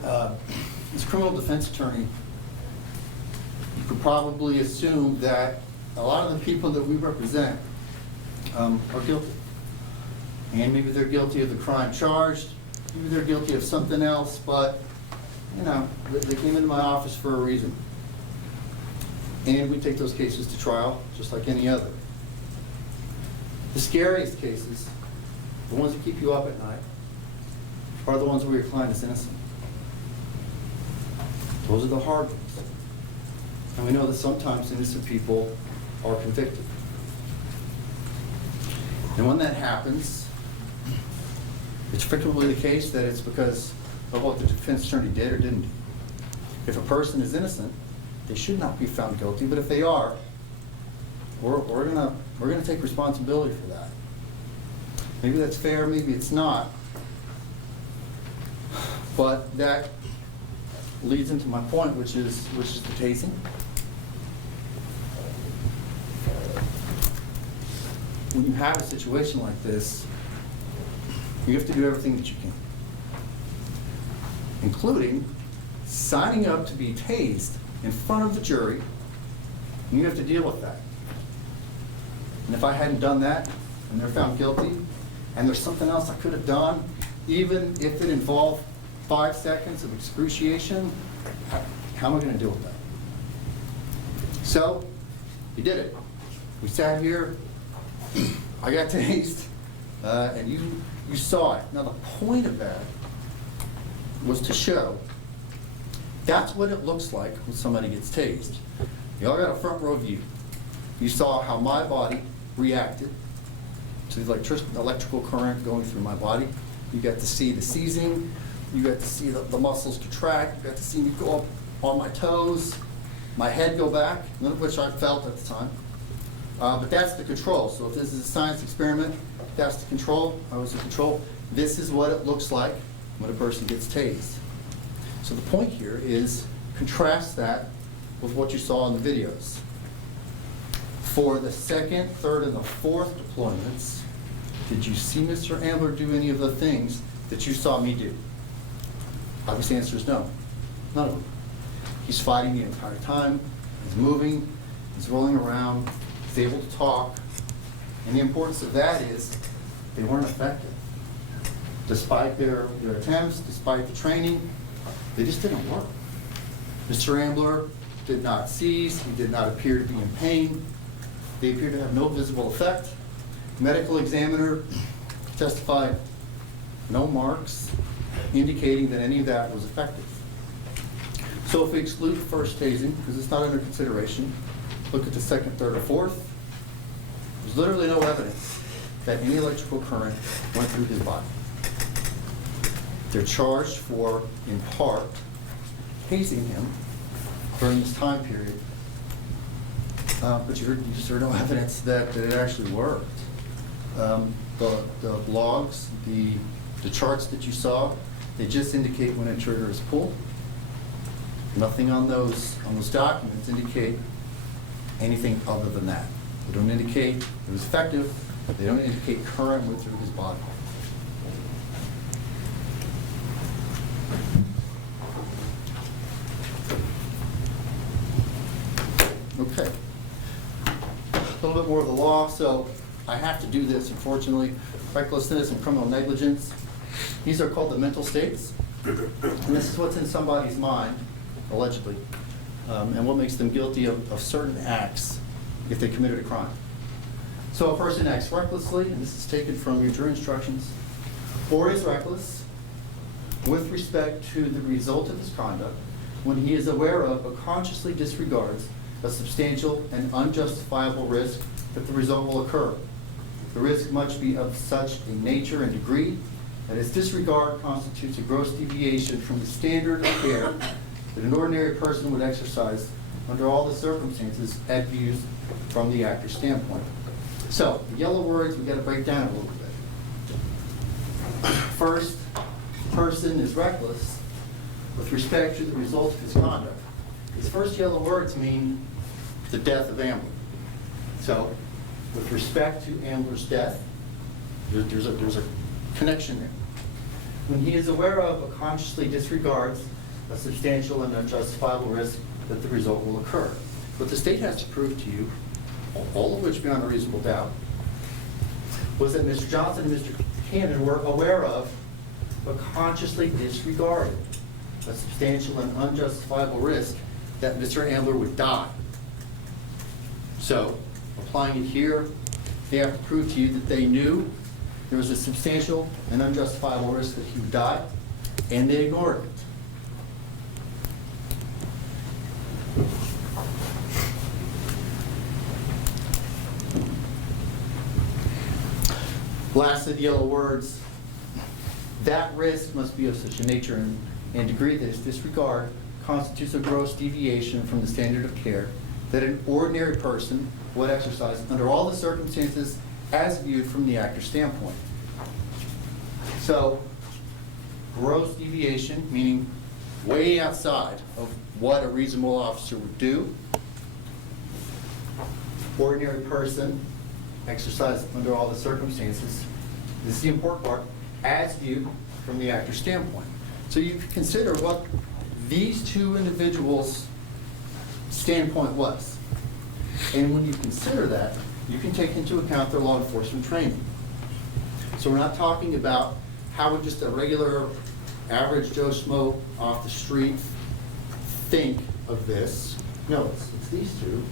criminal defense attorney, you could probably assume that a lot of the people that we represent are guilty. And maybe they're guilty of the crime charged, maybe they're guilty of something else, but, you know, they came into my office for a reason. And we take those cases to trial, just like any other. The scariest cases, the ones that keep you up at night, are the ones where your client is innocent. Those are the hard ones. And we know that sometimes innocent people are convicted. And when that happens, it's frequently the case that it's because of what the defense attorney did or didn't do. If a person is innocent, they should not be found guilty, but if they are, we're gonna take responsibility for that. Maybe that's fair, maybe it's not. But that leads into my point, which is the tasing. When you have a situation like this, you have to do everything that you can, including signing up to be tased in front of the jury, and you have to deal with that. And if I hadn't done that, and they're found guilty, and there's something else I could have done, even if it involved 5 seconds of excruciation, how am I going to deal with that? So, you did it. We sat here, I got tased, and you saw it. Now the point of that was to show that's what it looks like when somebody gets tased. You all got a front row view. You saw how my body reacted to the electrical current going through my body. You got to see the seizing. You got to see the muscles contract. You got to see me go up on my toes, my head go back, none of which I felt at the time. But that's the control. So if this is a science experiment, that's the control. I was in control. This is what it looks like when a person gets tased. So the point here is contrast that with what you saw in the videos. For the second, third, and the fourth deployments, did you see Mr. Ambler do any of the things that you saw me do? Obviously, the answer is no. None of them. He's fighting the entire time. He's moving. He's rolling around. He's able to talk. And the importance of that is they weren't effective. Despite their attempts, despite the training, they just didn't work. Mr. Ambler did not seize. He did not appear to be in pain. They appear to have no visible effect. The medical examiner testified no marks indicating that any of that was effective. So if we exclude the first tasing, because it's not under consideration, look at the second, third, or fourth, there's literally no evidence that any electrical current went through his body. They're charged for, in part, tasing him during this time period, but you just heard no evidence that it actually worked. The logs, the charts that you saw, they just indicate when a trigger is pulled. Nothing on those documents indicate anything other than that. They don't indicate it was effective. They don't indicate current went through his body. Okay. A little bit more of the law. So I have to do this, unfortunately. Recklessness and criminal negligence. These are called the mental states. And this is what's in somebody's mind, allegedly, and what makes them guilty of certain acts if they committed a crime. So a person acts recklessly, and this is taken from your jury instructions, or is reckless with respect to the result of his conduct when he is aware of but consciously disregards a substantial and unjustifiable risk that the result will occur. The risk must be of such a nature and degree that its disregard constitutes a gross deviation from the standard of care that an ordinary person would exercise under all the circumstances as viewed from the actor's standpoint. So, the yellow words we got to break down a little bit. First, person is reckless with respect to the result of his conduct. These first yellow words mean the death of Ambler. So, with respect to Ambler's death, there's a connection there. When he is aware of or consciously disregards a substantial and unjustifiable risk that the result will occur. What the state has to prove to you, all of which beyond a reasonable doubt, was that Mr. Johnson and Mr. Cannon were aware of but consciously disregarded a substantial and unjustifiable risk that Mr. Ambler would die. So, applying it here, they have to prove to you that they knew there was a substantial and unjustifiable risk that he would die, and they ignored it. Last of the yellow words, that risk must be of such a nature and degree that its disregard constitutes a gross deviation from the standard of care that an ordinary person would exercise under all the circumstances as viewed from the actor's standpoint. So, gross deviation, meaning way outside of what a reasonable officer would do. Ordinary person, exercised under all the circumstances. This is the important part, as viewed from the actor's standpoint. So you can consider what these two individuals' standpoint was. And when you consider that, you can take into account their law enforcement training. So we're not talking about how would just a regular, average Joe Schmo off the street think of this. No, it's these two.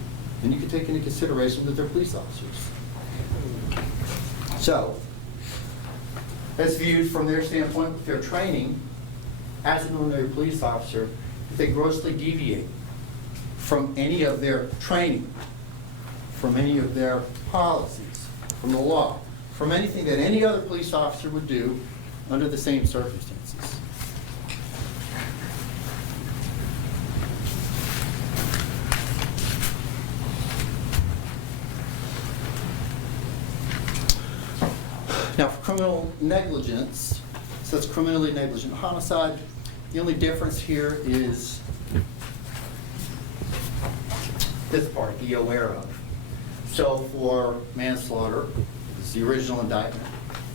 And you can take into consideration that they're police officers. So, as viewed from their standpoint with their training, as an ordinary police officer, if they grossly deviate from any of their training, from any of their policies, from the law, from anything that any other police officer would do under the same circumstances. Now, for criminal negligence, so that's criminally negligent homicide, the only difference here is this part, be aware of. So for manslaughter, this is the original indictment,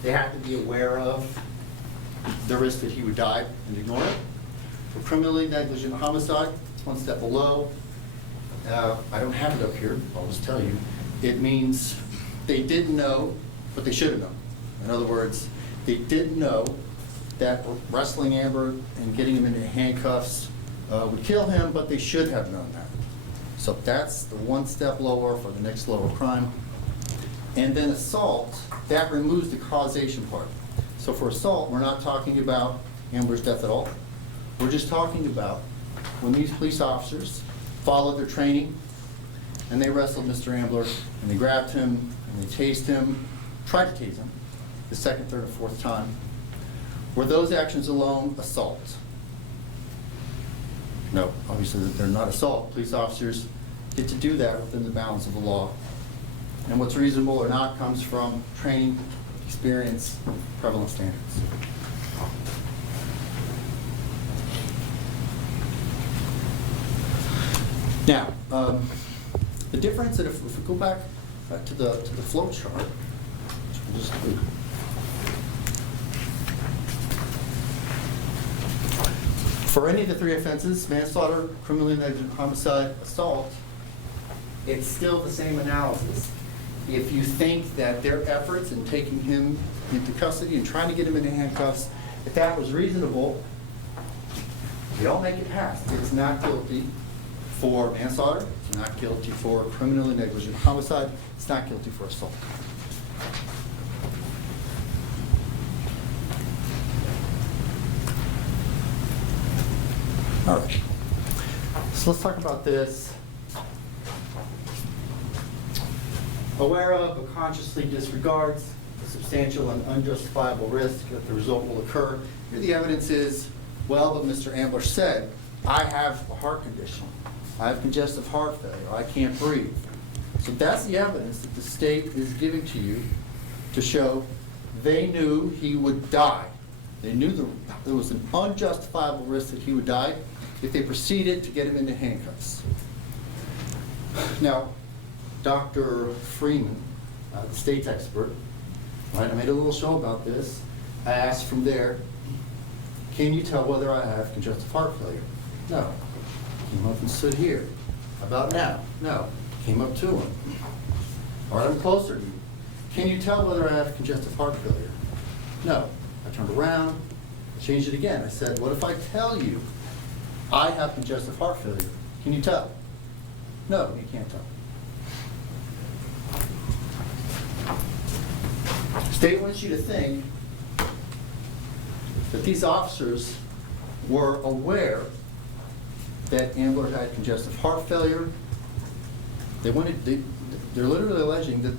they have to be aware of the risk that he would die and ignore it. For criminally negligent homicide, it's one step below. I don't have it up here, I'll just tell you. It means they didn't know, but they should have known. In other words, they didn't know that wrestling Ambler and getting him into handcuffs would kill him, but they should have known that. So that's the one step lower for the next lower crime. And then assault, that removes the causation part. So for assault, we're not talking about Ambler's death at all. We're just talking about when these police officers followed their training and they wrestled Mr. Ambler and they grabbed him and they tased him, tried to tase him, the second, third, or fourth time. Were those actions alone assault? No, obviously they're not assault. Police officers get to do that within the bounds of the law. And what's reasonable or not comes from training, experience, prevalent standards. Now, the difference that if we go back to the flow chart, which we'll just do. For any of the three offenses, manslaughter, criminally negligent homicide, assault, it's still the same analysis. If you think that their efforts in taking him into custody and trying to get him into handcuffs, if that was reasonable, you don't make it past. It's not guilty for manslaughter, it's not guilty for criminally negligent homicide, it's not guilty for assault. All right, so let's talk about this aware of but consciously disregards the substantial and unjustifiable risk that the result will occur. Here the evidence is, well, but Mr. Ambler said, I have a heart condition. I have congestive heart failure. I can't breathe. So that's the evidence that the state is giving to you to show they knew he would die. They knew there was an unjustifiable risk that he would die if they proceeded to get him into handcuffs. Now, Dr. Freeman, the state's expert, right, I made a little show about this. I asked from there, can you tell whether I have congestive heart failure? No. Came up and stood here. How about now? No. Came up to him. All right, I'm closer to you. Can you tell whether I have congestive heart failure? No. I turned around, changed it again. I said, what if I tell you I have congestive heart failure? Can you tell? No, you can't tell. State wants you to think that these officers were aware that Ambler had congestive heart failure. They're literally alleging that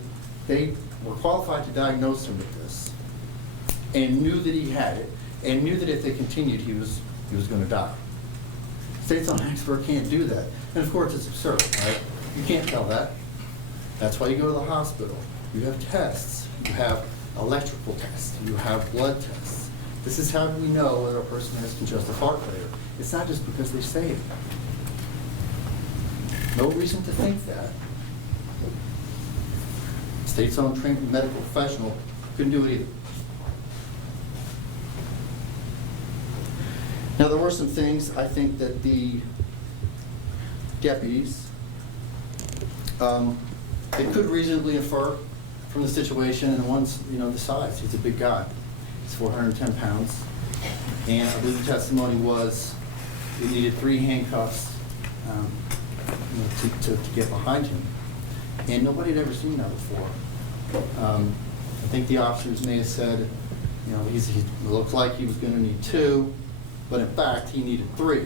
they were qualified to diagnose him with this and knew that he had it and knew that if they continued, he was going to die. State's own expert can't do that. And of course, it's absurd, right? You can't tell that. That's why you go to the hospital. You have tests. You have electrical tests. You have blood tests. This is how we know whether a person has congestive heart failure. It's not just because they say it. No reason to think that. State's own trained medical professional couldn't do it either. Now, there were some things I think that the deputies, they could reasonably infer from the situation, and one's, the size. He's a big guy. He's 410 pounds. And I believe the testimony was it needed 3 handcuffs to get behind him. And nobody had ever seen that before. I think the officers may have said, he looked like he was going to need 2, but in fact, he needed 3.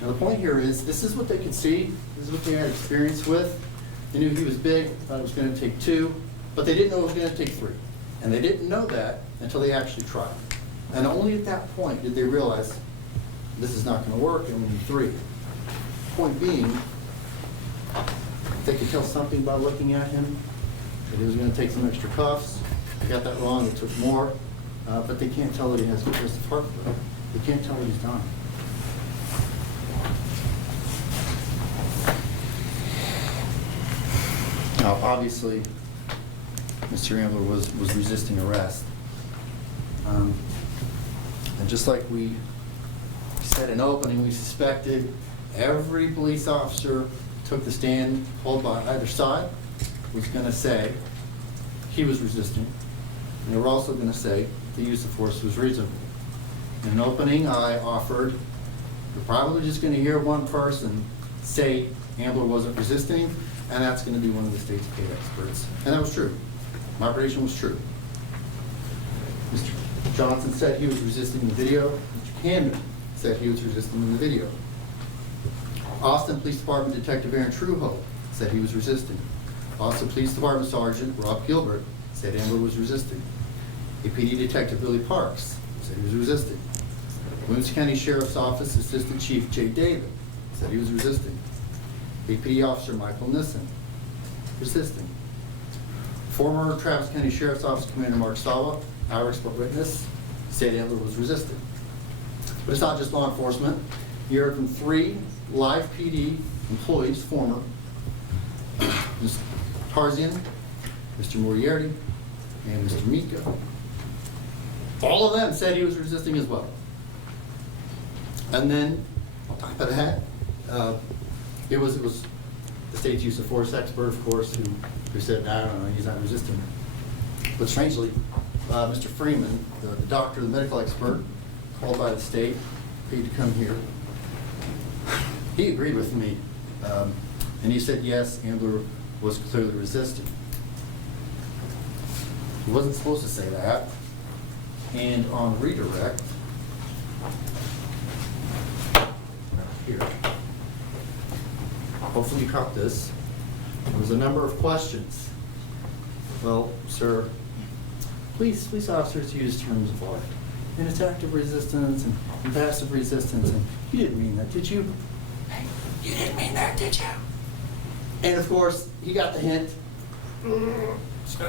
Now the point here is, this is what they could see. This is what they had experience with. They knew he was big, thought it was going to take 2, but they didn't know it was going to take 3. And they didn't know that until they actually tried. And only at that point did they realize this is not going to work and we need 3. Point being, they could tell something by looking at him, that he was going to take some extra cuffs. They got that wrong, they took more, but they can't tell that he has congestive heart failure. They can't tell that he's dying. Now, obviously, Mr. Ambler was resisting arrest. And just like we said in opening, we suspected every police officer took the stand held by either side was going to say he was resisting. And they were also going to say the use of force was reasonable. In an opening, I offered, you're probably just going to hear one person say Ambler wasn't resisting, and that's going to be one of the state's paid experts. And that was true. My prediction was true. Mr. Johnson said he was resisting in the video. Mr. Camden said he was resisting in the video. Austin Police Department Detective Aaron Truehope said he was resisting. Austin Police Department Sergeant Rob Gilbert said Ambler was resisting. APD Detective Billy Parks said he was resisting. Williamson County Sheriff's Office Assistant Chief Jay David said he was resisting. APD Officer Michael Nissen, resisting. Former Travis County Sheriff's Office Commander Mark Sawa, our expert witness, said Ambler was resisting. But it's not just law enforcement. You heard from 3 live PD employees, former, Mr. Tarzian, Mr. Moriarty, and Mr. Miko. All of them said he was resisting as well. And then, on top of that, it was the state's use of force expert, of course, who said, no, he's not resisting. But strangely, Mr. Freeman, the doctor, the medical expert, called by the state, paid to come here, he agreed with me. And he said, yes, Ambler was clearly resisting. He wasn't supposed to say that. And on redirect, here, hopefully you caught this. There was a number of questions Well, sir, police officers use terms of art. And it's active resistance and passive resistance, and you didn't mean that, did you? Hey, you didn't mean that, did you? And of course, he got the hint,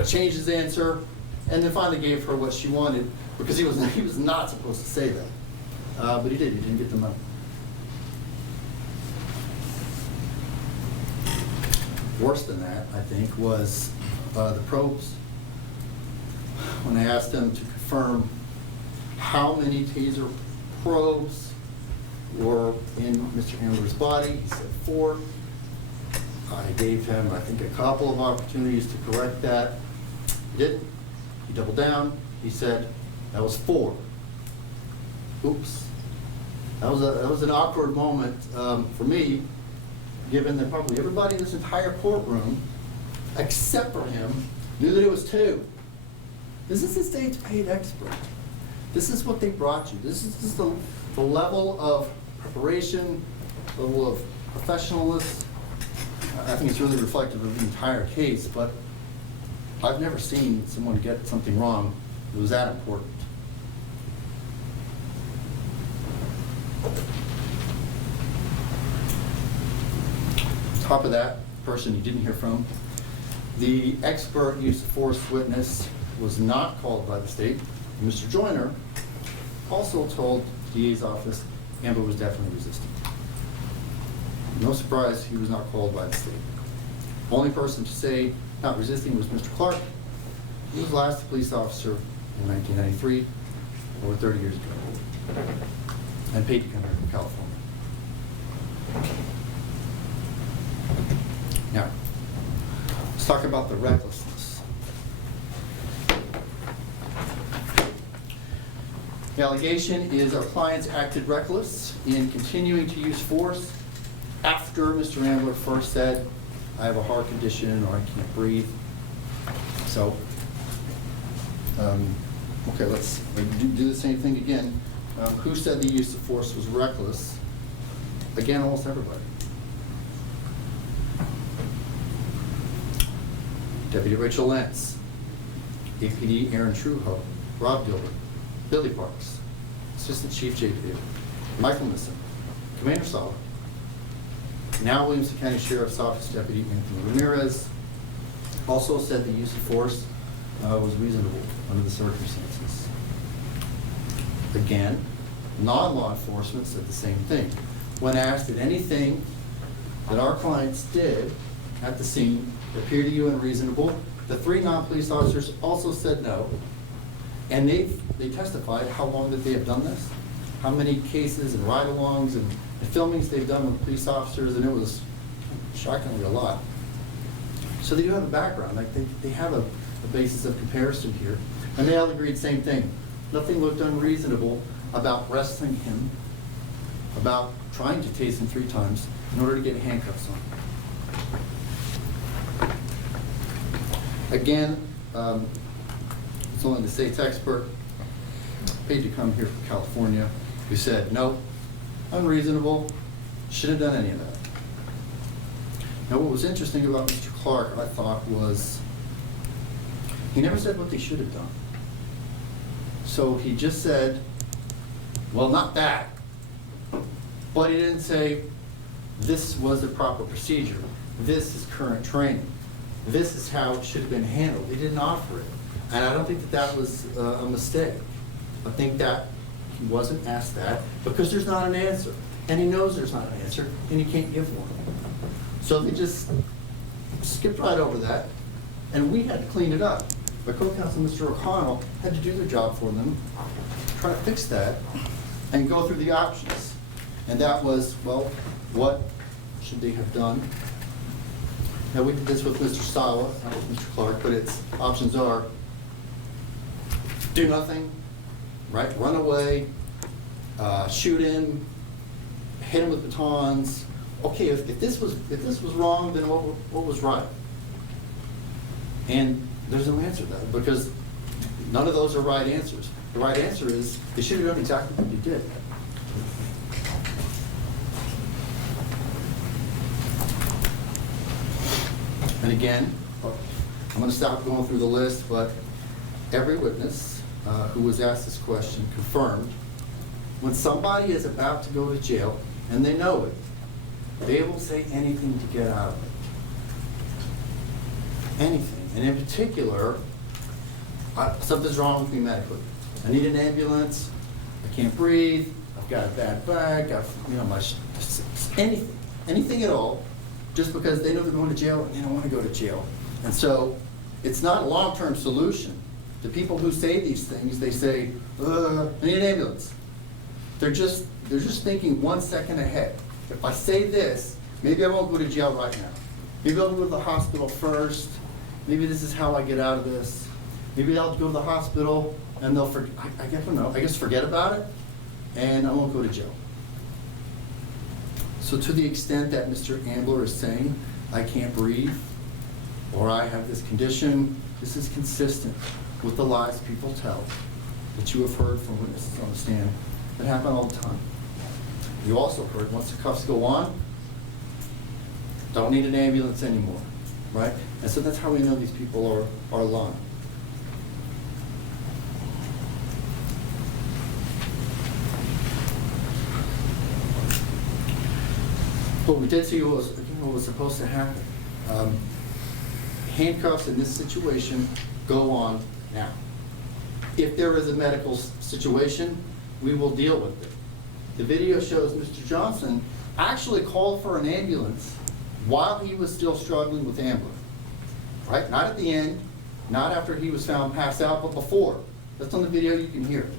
changed his answer, and then finally gave her what she wanted, because he was not supposed to say that. But he did, he didn't get the money. Worse than that, I think, was the probes. When I asked him to confirm how many taser probes were in Mr. Ambler's body, he said 4. I gave him, I think, a couple of opportunities to correct that. He didn't. He doubled down. He said that was 4. Oops. That was an awkward moment for me, given that probably everybody in this entire courtroom, except for him, knew that it was 2. This is the state's paid expert. This is what they brought you. This is the level of preparation, level of professionalism. I think it's really reflective of the entire case, but I've never seen someone get something wrong that was that important. Top of that, person you didn't hear from, the expert use of force witness was not called by the state. Mr. Joyner also told the DA's office Ambler was definitely resisting. No surprise, he was not called by the state. Only person to say not resisting was Mr. Clark. He was last police officer in 1993, over 30 years ago, and paid to come here from California. Now, let's talk about the recklessness. The allegation is our clients acted reckless in continuing to use force after Mr. Ambler first said, I have a heart condition or I can't breathe. So, okay, let's do the same thing again. Who said the use of force was reckless? Again, almost everybody. Deputy Rachel Lentz, APD Aaron Truho, Rob Gilbert, Billy Parks, Assistant Chief Jay David, Michael Nisson, Commander Sala, now Williamson County Sheriff's Office Deputy Anthony Ramirez, also said the use of force was reasonable under the circumstances. Again, non-law enforcement said the same thing. When asked did anything that our clients did at the scene appear to you unreasonable, the 3 non-police officers also said no. And they testified how long that they have done this, how many cases and ride-alongs and filmings they've done with police officers, and it was shockingly a lot. So they do have a background, like they have a basis of comparison here. And they all agreed same thing. Nothing looked unreasonable about wrestling him, about trying to tase him 3 times in order to get handcuffs on. Again, it's only the state's expert, paid to come here from California, who said, nope, unreasonable, shouldn't have done any of that. Now, what was interesting about Mr. Clark, I thought, was he never said what they should have done. So he just said, well, not that, but he didn't say, this was the proper procedure, this is current training, this is how it should have been handled. He didn't offer it. And I don't think that that was a mistake. I think that he wasn't asked that because there's not an answer. And he knows there's not an answer, and he can't give one. So they just skipped right over that, and we had to clean it up. My co-counsel, Mr. O'Connell, had to do their job for them, try to fix that, and go through the options. And that was, well, what should they have done? Now, we did this with Mr. Sawa, not with Mr. Clark, but its options are do nothing, right? Run away, shoot him, hit him with batons. Okay, if this was wrong, then what was right? And there's no answer to that because none of those are right answers. The right answer is they should have done exactly what you did. And again, I'm going to stop going through the list, but every witness who was asked this question confirmed when somebody is about to go to jail, and they know it, they will say anything to get out of it. Anything. And in particular, something's wrong with me medically. I need an ambulance. I can't breathe. I've got a bad back. Anything at all, just because they know they're going to jail and they don't want to go to jail. And so it's not a long-term solution. The people who say these things, they say, I need an ambulance. They're just thinking 1 second ahead. If I say this, maybe I won't go to jail right now. Maybe I'll go to the hospital first. Maybe this is how I get out of this. Maybe I'll go to the hospital and they'll I guess forget about it, and I won't go to jail. So to the extent that Mr. Ambler is saying, I can't breathe, or I have this condition, this is consistent with the lies people tell that you have heard from witnesses on the stand that happen all the time. You also heard once the cuffs go on, don't need an ambulance anymore, right? And so that's how we know these people are lying. What we did see was what was supposed to happen. Handcuffs in this situation go on now. If there is a medical situation, we will deal with it. The video shows Mr. Johnson actually called for an ambulance while he was still struggling with Ambler. Right? Not at the end, not after he was found passed out, but before. That's on the video, you can hear it.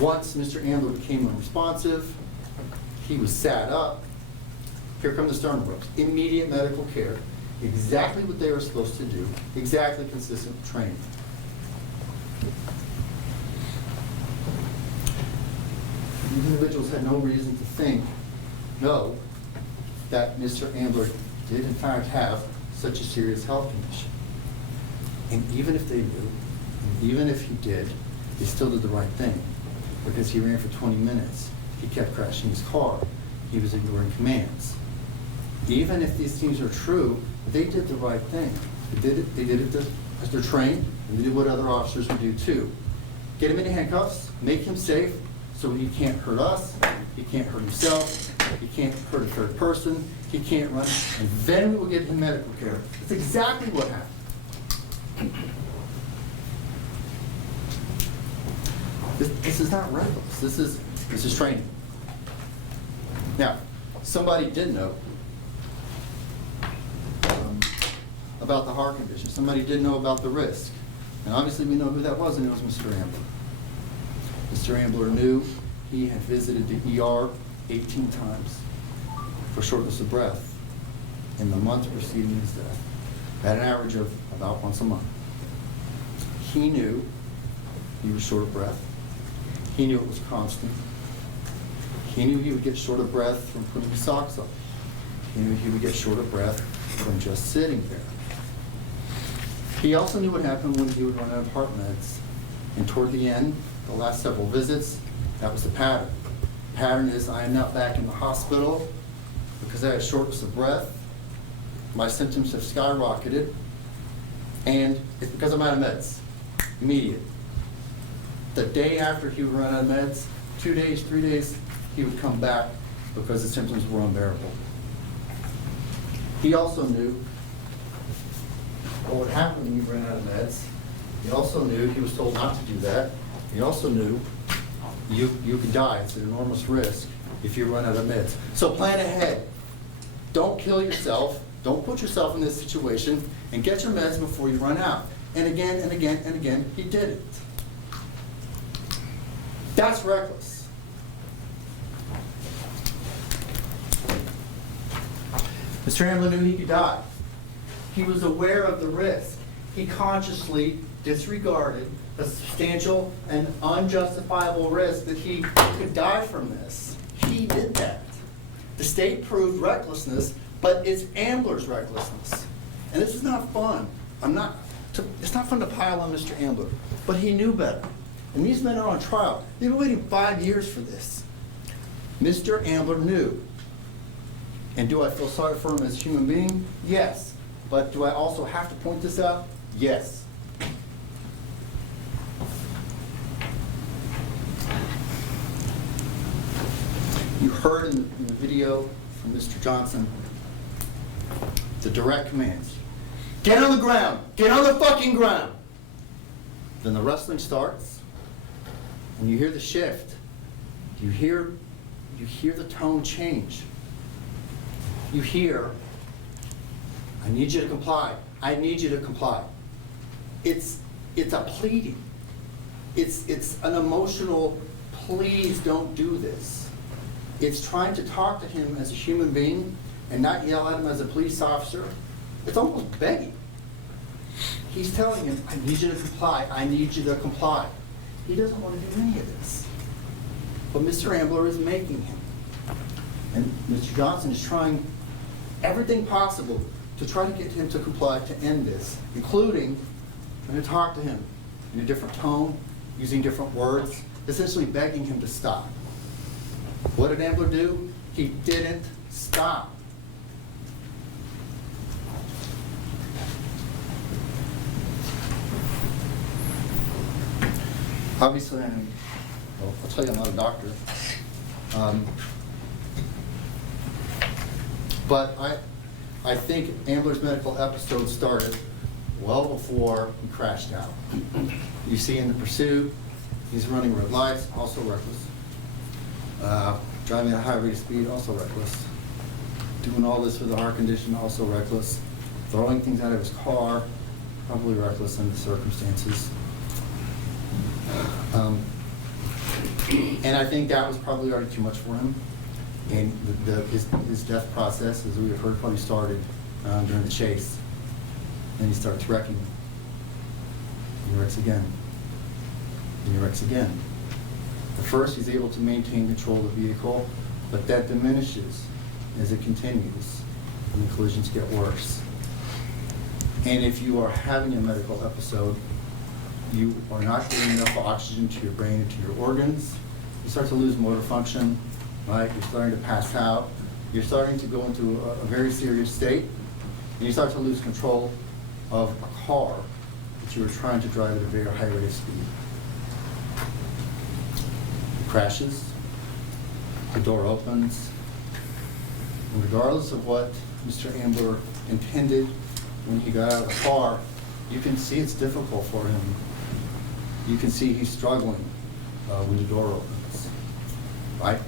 Once Mr. Ambler became unresponsive, he was sat up. Here come the stern ropes. Immediate medical care, exactly what they were supposed to do, exactly consistent with training. These individuals had no reason to know that Mr. Ambler did in fact have such a serious health condition. And even if they knew, and even if he did, he still did the right thing, because he ran for 20 minutes. He kept crashing his car. He was ignoring commands. Even if these things are true, they did the right thing. They did it as they're trained, and they did what other officers would do too. Get him into handcuffs, make him safe, so he can't hurt us, he can't hurt himself, he can't hurt a third person, he can't run, and then we will give him medical care. That's exactly what happened. This is not reckless. This is training. Now, somebody did know about the heart condition. Somebody did know about the risk. And obviously we know who that was, and it was Mr. Ambler. Mr. Ambler knew he had visited the ER 18 times for shortness of breath in the months preceding his death, at an average of about once a month. He knew he was short of breath. He knew it was constant. He knew he would get short of breath from putting his socks on. He knew he would get short of breath from just sitting there. He also knew what happened when he would run out of heart meds. And toward the end, the last several visits, that was the pattern. The pattern is, I am now back in the hospital because I had shortness of breath. My symptoms have skyrocketed, and it's because I'm out of meds. Immediate. The day after he would run out of meds, 2 days, 3 days, he would come back because the symptoms were unbearable. He also knew what would happen when you ran out of meds. He also knew he was told not to do that. He also knew you could die. It's an enormous risk if you run out of meds. So plan ahead. Don't kill yourself. Don't put yourself in this situation, and get your meds before you run out. And again, and again, and again, he did it. That's reckless. Mr. Ambler knew he could die. He was aware of the risk. He consciously disregarded a substantial and unjustifiable risk that he could die from this. He did that. The state proved recklessness, but it's Ambler's recklessness. And this is not fun. It's not fun to pile on Mr. Ambler, but he knew better. And these men are on trial. They've been waiting 5 years for this. Mr. Ambler knew. And do I feel sorry for him as a human being? Yes. But do I also have to point this out? Yes. You heard in the video from Mr. Johnson the direct commands. Get on the ground! Get on the fucking ground! Then the wrestling starts, and you hear the shift. You hear the tone change. You hear, I need you to comply. I need you to comply. It's a pleading. It's an emotional, please don't do this. It's trying to talk to him as a human being and not yell at him as a police officer. It's almost begging. He's telling him, I need you to comply. I need you to comply. He doesn't want to do any of this. But Mr. Ambler is making him. And Mr. Johnson is trying everything possible to try to get him to comply to end this, including trying to talk to him in a different tone, using different words, essentially begging him to stop. What did Ambler do? He didn't stop. Obviously, I'll tell you I'm not a doctor. But I think Ambler's medical episode started well before he crashed out. You see in the pursuit, he's running red lights, also reckless. Driving at a high rate of speed, also reckless. Doing all this with a heart condition, also reckless. Throwing things out of his car, probably reckless in the circumstances. And I think that was probably already too much for him. And his death process, as we have heard, probably started during the chase. Then he starts wrecking. And he wrecks again. And he wrecks again. At first, he's able to maintain control of the vehicle, but that diminishes as it continues, and the collisions get worse. And if you are having a medical episode, you are not getting enough oxygen to your brain and to your organs. You start to lose motor function, right? You're starting to pass out. You're starting to go into a very serious state, and you start to lose control of a car that you were trying to drive at a very high rate of speed. It crashes, the door opens, and regardless of what Mr. Ambler intended when he got out of the car, you can see it's difficult for him. You can see he's struggling when the door opens, right?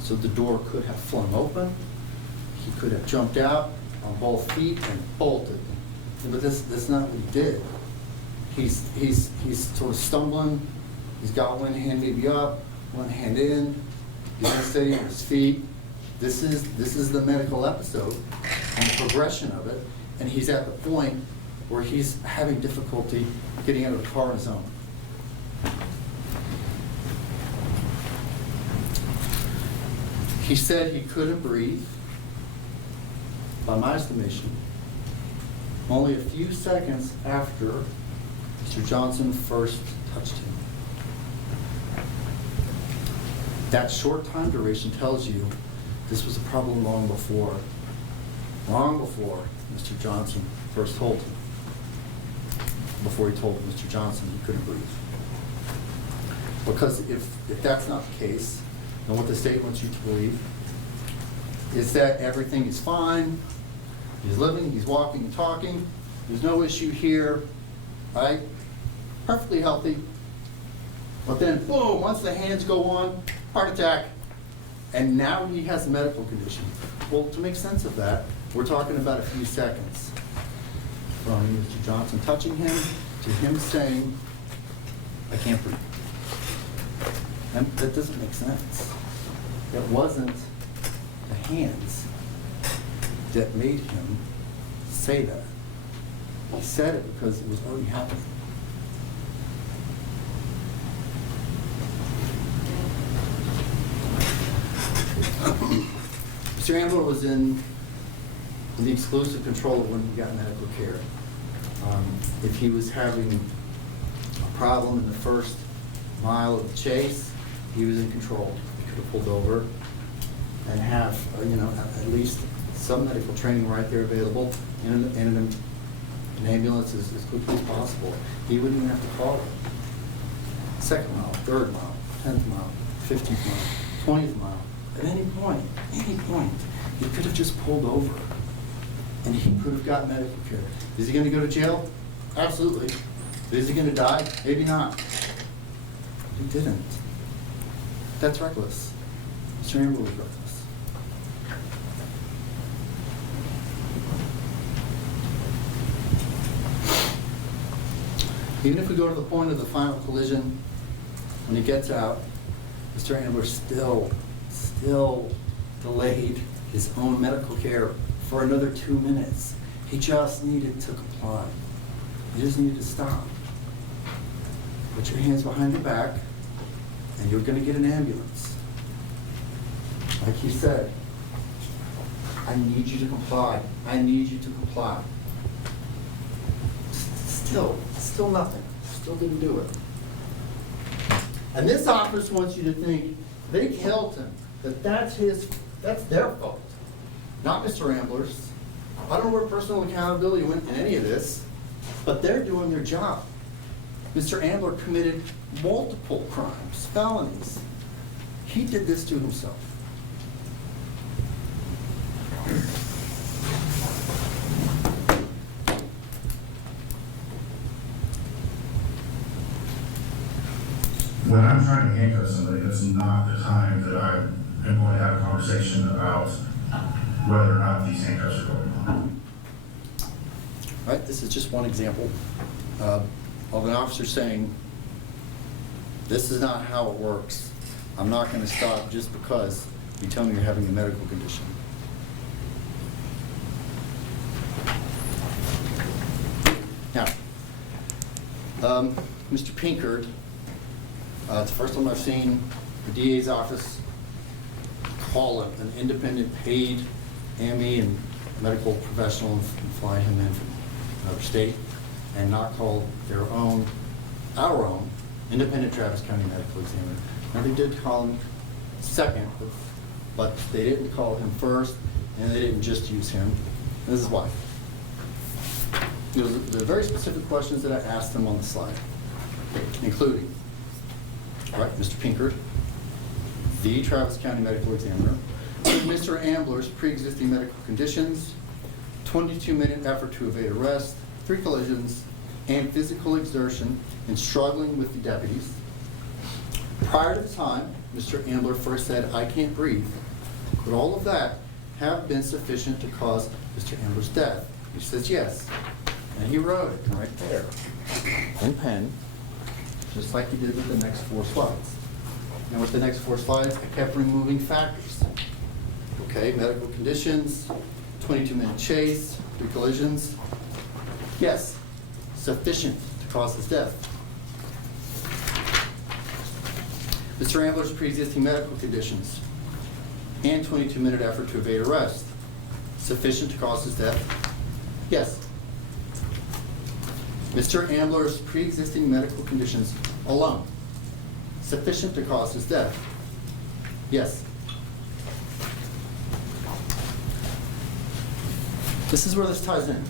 So the door could have flung open. He could have jumped out on both feet and bolted. But that's not what he did. He's sort of stumbling. He's got one hand maybe up, one hand in. He's unsteady on his feet. This is the medical episode and the progression of it. And he's at the point where he's having difficulty getting out of the car on his own. He said he couldn't breathe, by my estimation, only a few seconds after Mr. Johnson first touched him. That short time duration tells you this was a problem long before Mr. Johnson first told him, before he told Mr. Johnson he couldn't breathe. Because if that's not the case, then what the state wants you to believe is that everything is fine, he's living, he's walking and talking, there's no issue here, right? Perfectly healthy. But then, boom, once the hands go on, heart attack, and now he has a medical condition. Well, to make sense of that, we're talking about a few seconds from Mr. Johnson touching him to him saying, I can't breathe. And that doesn't make sense. It wasn't the hands that made him say that. He said it because it was already happening. Mr. Ambler was in the exclusive control of when he got medical care. If he was having a problem in the first mile of the chase, he was in control. He could have pulled over and have, at least some medical training right there available, and an ambulance as quickly as possible. He wouldn't even have to call it. Second mile, third mile, 10th mile, 15th mile, 20th mile. At any point, he could have just pulled over and he could have got medical care. Is he going to go to jail? Absolutely. Is he going to die? Maybe not. He didn't. That's reckless. Mr. Ambler was reckless. Even if we go to the point of the final collision, when he gets out, Mr. Ambler still delayed his own medical care for another 2 minutes. He just needed to comply. He just needed to stop. Put your hands behind your back, and you're going to get an ambulance. Like he said, I need you to comply. I need you to comply. Still nothing. Still didn't do it. And this office wants you to think they killed him, that's their fault, not Mr. Ambler's. I don't know where personal accountability went in any of this, but they're doing their job. Mr. Ambler committed multiple crimes, felonies. He did this to himself. When I'm trying to handcuff somebody, that's not the time that I am going to have a conversation about whether or not these handcuffs are going on. Right, this is just one example of an officer saying, this is not how it works. I'm not going to stop just because you tell me you're having a medical condition. Now, Mr. Pinkard, it's the first time I've seen the DA's office call it an independent paid AME and medical professional and fly him in from another state and not call our own independent Travis County medical examiner. Now they did call him second, but they didn't call him first, and they didn't just use him. This is why. There are very specific questions that I asked them on the slide, including, all right, Mr. Pinkard, the Travis County medical examiner, Mr. Ambler's pre-existing medical conditions, 22-minute effort to evade arrest, 3 collisions, and physical exertion in struggling with the deputies. Prior to the time Mr. Ambler first said, I can't breathe, could all of that have been sufficient to cause Mr. Ambler's death? He says yes. And he wrote it right there in pen, just like he did with the next 4 slides. And with the next 4 slides, I kept removing factors. Okay, medical conditions, 22-minute chase, 3 collisions. Yes, sufficient to cause his death. Mr. Ambler's pre-existing medical conditions and 22-minute effort to evade arrest, sufficient to cause his death? Yes. Mr. Ambler's pre-existing medical conditions alone, sufficient to cause his death? Yes. This is where this ties in.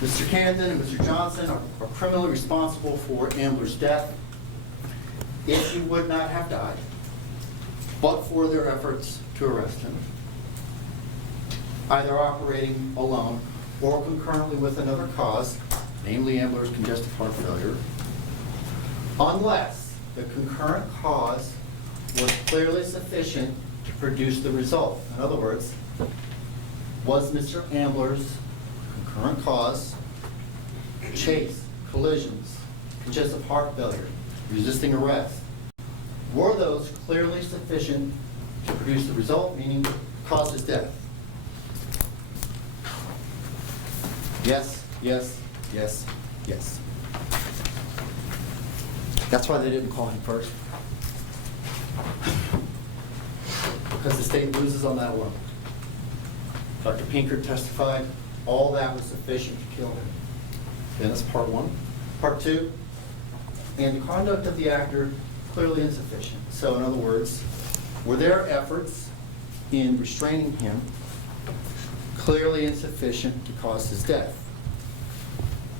Mr. Camden and Mr. Johnson are criminally responsible for Ambler's death if he would not have died, but for their efforts to arrest him, either operating alone or concurrently with another cause, namely Ambler's congestive heart failure, unless the concurrent cause was clearly sufficient to produce the result. In other words, was Mr. Ambler's concurrent cause chase, collisions, congestive heart failure, resisting arrest, were those clearly sufficient to produce the result, meaning cause his death? Yes, yes, yes, yes. That's why they didn't call him first. Because the state loses on that one. Dr. Pinkard testified, all that was sufficient to kill him. Then that's part 1. Part 2, and the conduct of the actor clearly insufficient. So in other words, were their efforts in restraining him clearly insufficient to cause his death.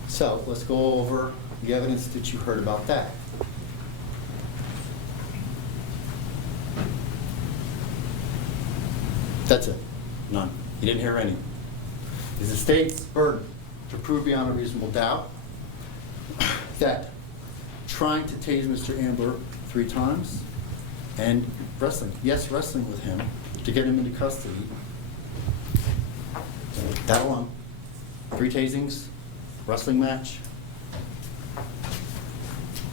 So let's go over the evidence that you heard about that. That's it. None. You didn't hear any. Is the state's burden to prove beyond a reasonable doubt that trying to tase Mr. Ambler 3 times and wrestling, yes, wrestling with him to get him into custody, that alone, 3 tasings, wrestling match,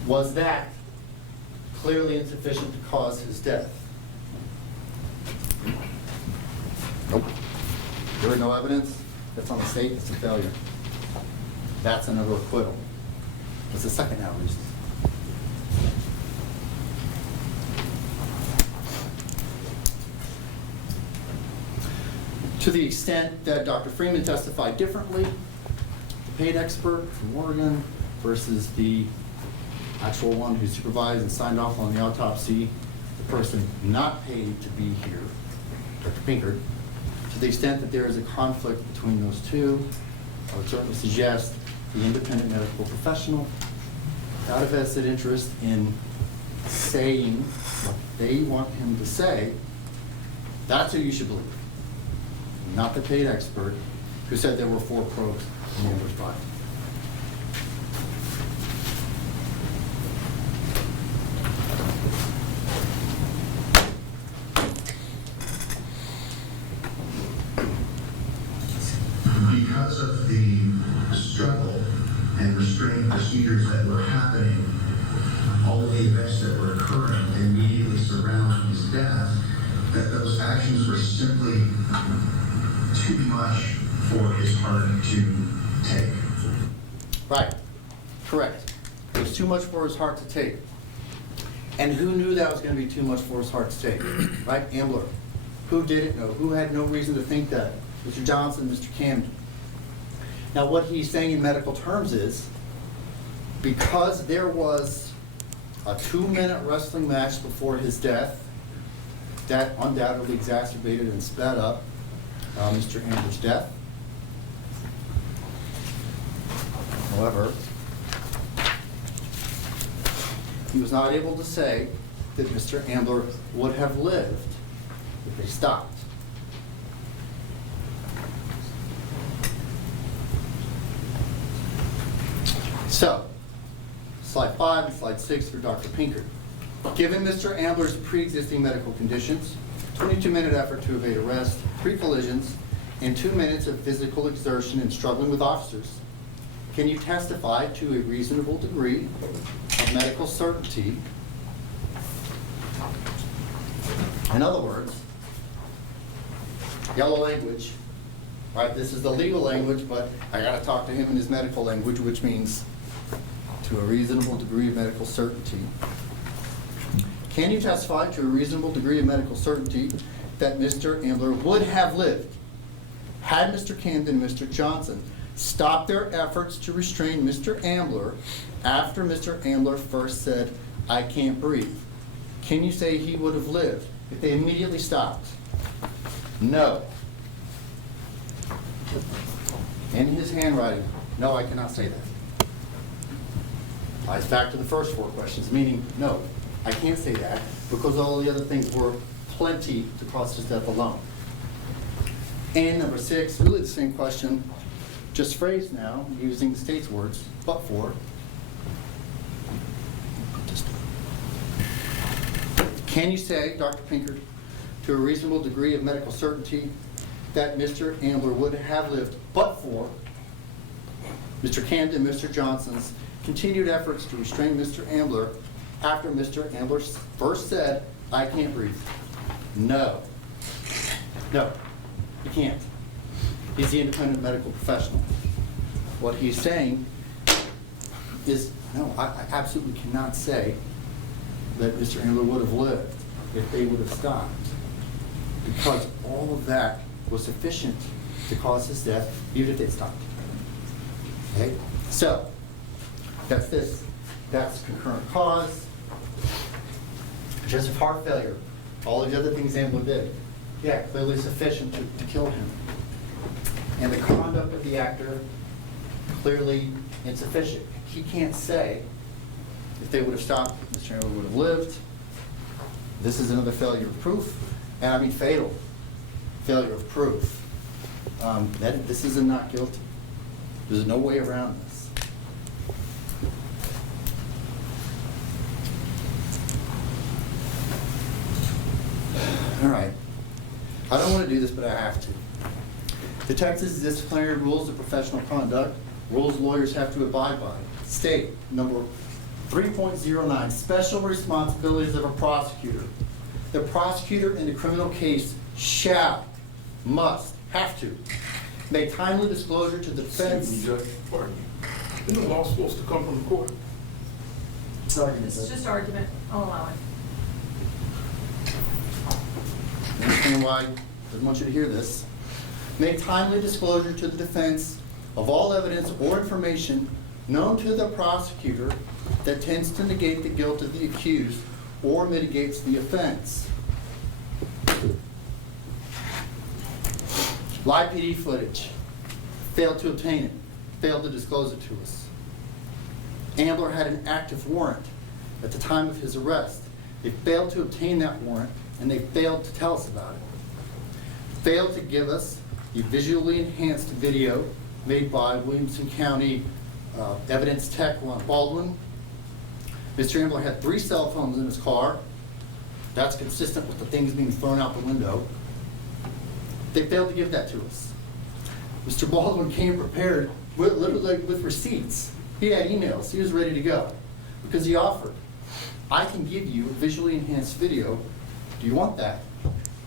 was that clearly insufficient to cause his death? Nope. There is no evidence. That's on the state. It's a failure. That's another acquittal. What's the second now reason? To the extent that Dr. Freeman testified differently, the paid expert from Oregon versus the actual one who supervised and signed off on the autopsy, the person not paid to be here, Dr. Pinkard, to the extent that there is a conflict between those two, I would certainly suggest the independent medical professional, without a vested interest in saying what they want him to say, that's who you should believe. Not the paid expert who said there were 4 probes and the other 5. Because of the struggle and restraining procedures that were happening, all of the events that were occurring immediately surrounding his death, that those actions were simply too much for his heart to take. Right. Correct. It was too much for his heart to take. And who knew that was going to be too much for his heart to take? Right? Ambler. Who didn't know? Who had no reason to think that? Mr. Johnson, Mr. Camden. Now what he's saying in medical terms is, because there was a 2-minute wrestling match before his death, that undoubtedly exacerbated and sped up Mr. Ambler's death. However, he was not able to say that Mr. Ambler would have lived if they stopped. So, slide 5 and slide 6 for Dr. Pinkard. Given Mr. Ambler's pre-existing medical conditions, 22-minute effort to evade arrest, 3 collisions, and 2 minutes of physical exertion and struggling with officers, can you testify to a reasonable degree of medical certainty? In other words, yellow language, right? This is the legal language, but I got to talk to him in his medical language, which means to a reasonable degree of medical certainty. Can you testify to a reasonable degree of medical certainty that Mr. Ambler would have lived had Mr. Camden and Mr. Johnson stopped their efforts to restrain Mr. Ambler after Mr. Ambler first said, "I can't breathe"? Can you say he would have lived if they immediately stopped? No. In his handwriting, no, I cannot say that. Ties back to the first 4 questions, meaning, no, I can't say that because all the other things were plenty to cause his death alone. And number 6, really the same question, just phrased now, using the state's words, but for. Can you say, Dr. Pinkard, to a reasonable degree of medical certainty that Mr. Ambler would have lived but for Mr. Camden and Mr. Johnson's continued efforts to restrain Mr. Ambler after Mr. Ambler first said, "I can't breathe"? No. No, you can't. He's the independent medical professional. What he's saying is, no, I absolutely cannot say that Mr. Ambler would have lived if they would have stopped, because all of that was sufficient to cause his death, even if they stopped. Okay? So, that's this. That's concurrent cause. Congestive heart failure. All the other things Ambler did. Yeah, clearly sufficient to kill him. And the conduct of the actor, clearly insufficient. He can't say if they would have stopped, Mr. Ambler would have lived. This is another failure of proof, and I mean fatal failure of proof. That this is a not guilty. There's no way around this. All right. I don't want to do this, but I have to. The Texas disciplinary rules of professional conduct, rules lawyers have to abide by, state number 3.09, special responsibilities of a prosecutor. The prosecutor in the criminal case shall, must, have to make timely disclosure to the defense. Excuse me, Judge, pardon me. Isn't the law supposed to come from the court? It's just argument, I'll allow it. I understand why I didn't want you to hear this. Make timely disclosure to the defense of all evidence or information known to the prosecutor that tends to negate the guilt of the accused or mitigates the offense. Live PD footage. Failed to obtain it. Failed to disclose it to us. Ambler had an active warrant at the time of his arrest. They failed to obtain that warrant, and they failed to tell us about it. Failed to give us the visually enhanced video made by Williamson County evidence tech Ron Baldwin. Mr. Ambler had 3 cell phones in his car. That's consistent with the things being thrown out the window. They failed to give that to us. Mr. Baldwin came prepared literally with receipts. He had emails. He was ready to go because he offered, I can give you a visually enhanced video. Do you want that?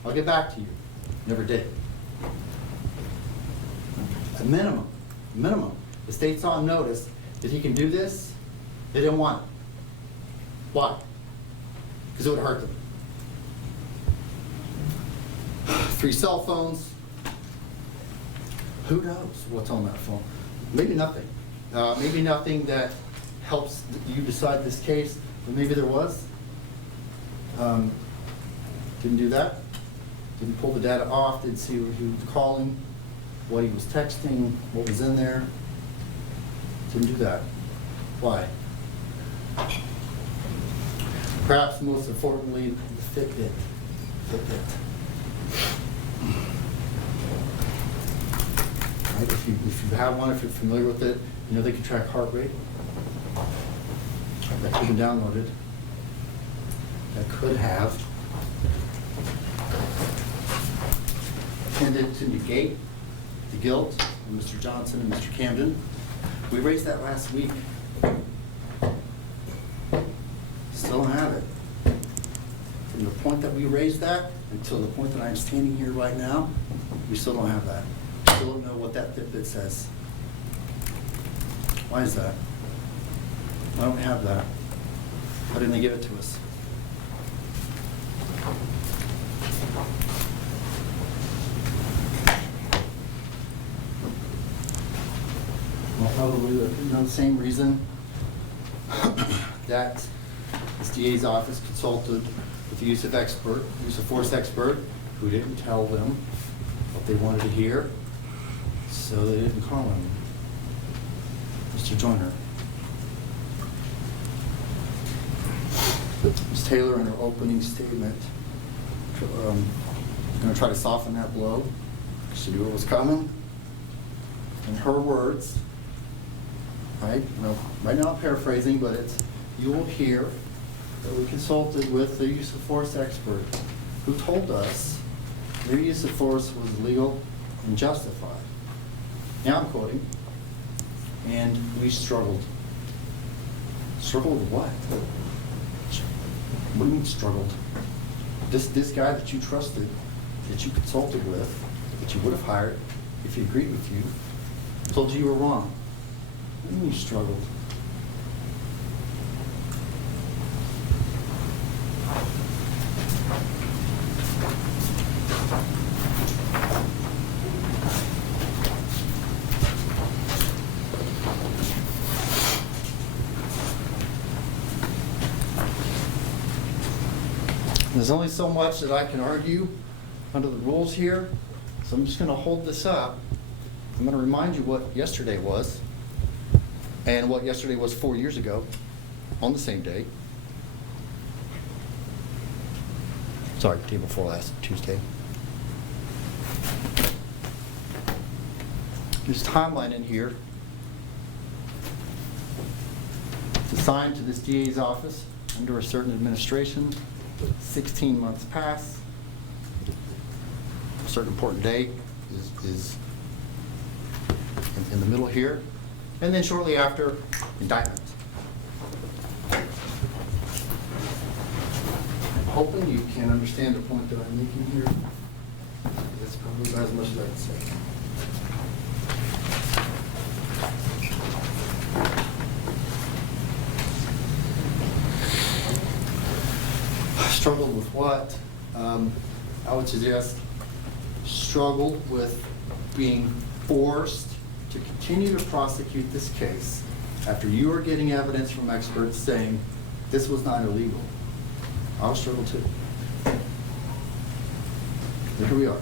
I'll get back to you. Never did. A minimum, the state's on notice that he can do this. They didn't want it. Why? Because it would hurt them. 3 cell phones. Who knows what's on that phone? Maybe nothing. Maybe nothing that helps you decide this case, but maybe there was. Didn't do that. Didn't pull the data off, didn't see who he was calling, what he was texting, what was in there. Didn't do that. Why? Perhaps most importantly, the Fitbit. Right? If you have one, if you're familiar with it, you know they can track heart rate. That could have been downloaded. That could have tended to negate the guilt of Mr. Johnson and Mr. Camden. We raised that last week. Still don't have it. From the point that we raised that until the point that I'm standing here right now, we still don't have that. Still don't know what that Fitbit says. Why is that? Why don't we have that? Why didn't they give it to us? Well, probably the same reason that this DA's office consulted with the use of force expert, who didn't tell them what they wanted to hear, so they didn't call him. Mr. Joyner. Ms. Taylor, in her opening statement, going to try to soften that blow. She knew it was coming. In her words, right? Right now I'm paraphrasing, but it's, you will hear that we consulted with the use of force expert who told us their use of force was legal and justified. Now I'm quoting, and we struggled. Struggled with what? What do you mean struggled? This guy that you trusted, that you consulted with, that you would have hired if he agreed with you, told you were wrong. What do you mean you struggled? There's only so much that I can argue under the rules here, so I'm just going to hold this up. I'm going to remind you what yesterday was and what yesterday was 4 years ago on the same day. Sorry, day before last Tuesday. There's a timeline in here. It's assigned to this DA's office under a certain administration. 16 months pass. A certain important day is in the middle here. And then shortly after, indictment. I'm hoping you can understand the point that I'm making here. That's probably about as much as I can say. Struggled with what? I would suggest struggled with being forced to continue to prosecute this case after you are getting evidence from experts saying this was not illegal. I'll struggle too. But here we are.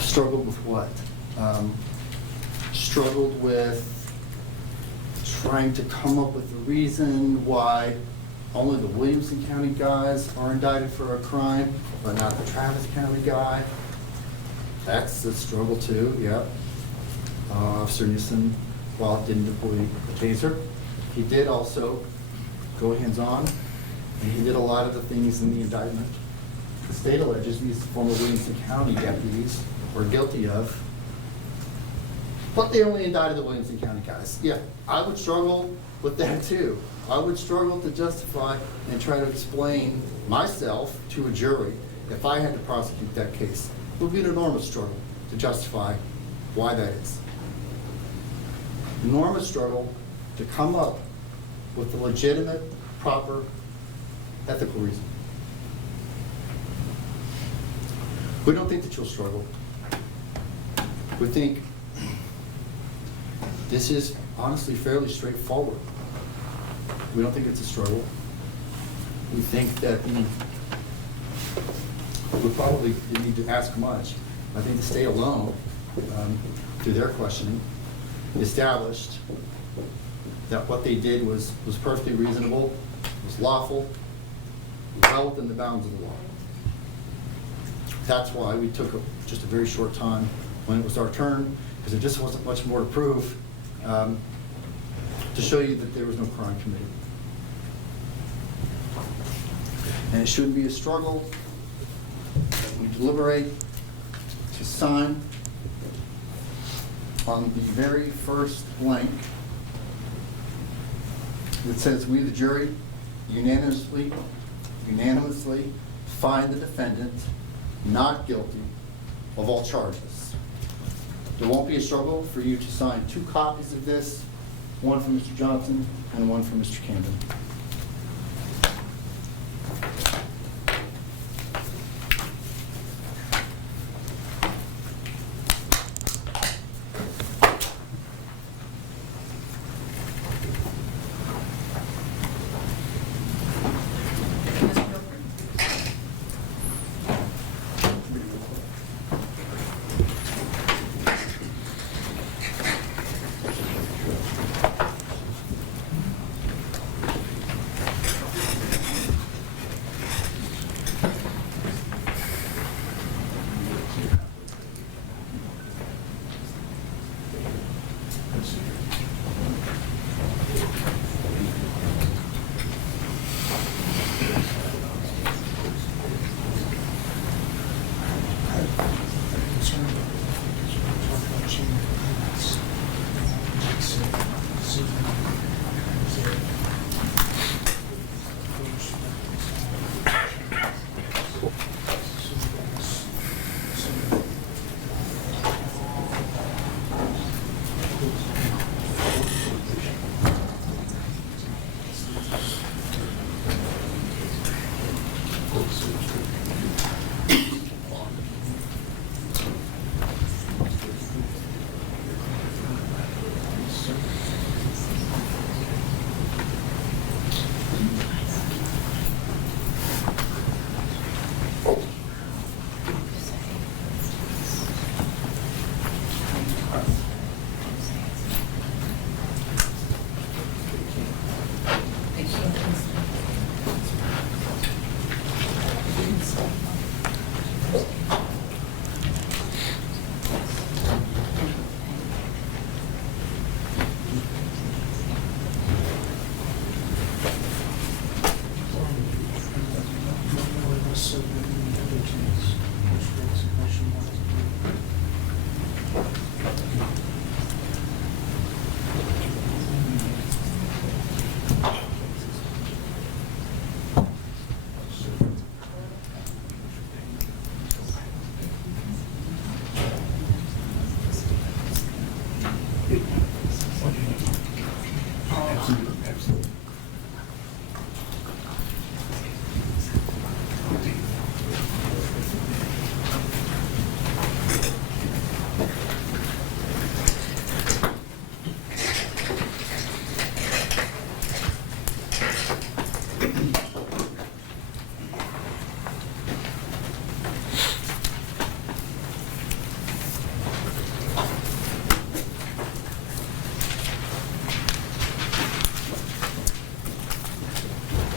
Struggled with what? Struggled with trying to come up with a reason why only the Williamson County guys are indicted for a crime, but not the Travis County guy. That's a struggle too, yep. Officer Newsom, while didn't deploy a taser, he did also go hands-on, and he did a lot of the things in the indictment. The state alleges these former Williamson County deputies were guilty of, but they only indicted the Williamson County guys. Yeah, I would struggle with that too. I would struggle to justify and try to explain myself to a jury if I had to prosecute that case. It would be an enormous struggle to justify why that is. Enormous struggle to come up with a legitimate, proper, ethical reason. We don't think that you'll struggle. We think this is honestly fairly straightforward. We don't think it's a struggle. We think that we probably didn't need to ask much. I think the state alone, through their questioning, established that what they did was perfectly reasonable, was lawful, well within the bounds of the law. That's why we took just a very short time when it was our turn, because there just wasn't much more to prove to show you that there was no crime committed. And it shouldn't be a struggle. We deliberate to sign on the very first blank that says, "We, the jury, unanimously find the defendant not guilty of all charges." There won't be a struggle for you to sign 2 copies of this, one from Mr. Johnson and one from Mr. Camden.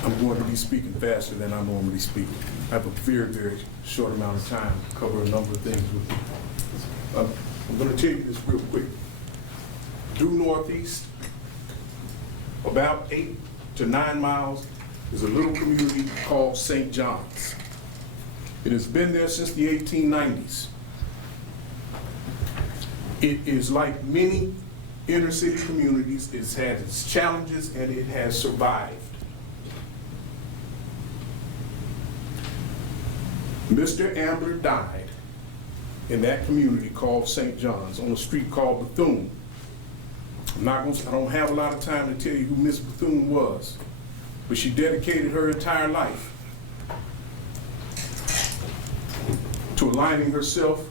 I'm going to be speaking faster than I normally speak. I have a very, very short amount of time to cover a number of things with you. I'm going to tell you this real quick. Due northeast, about 8 to 9 miles, is a little community called St. John's. It has been there since the 1890s. It is like many inner city communities. It's had its challenges and it has survived. Mr. Ambler died in that community called St. John's on a street called Bethune. I don't have a lot of time to tell you who Miss Bethune was, but she dedicated her entire life to aligning herself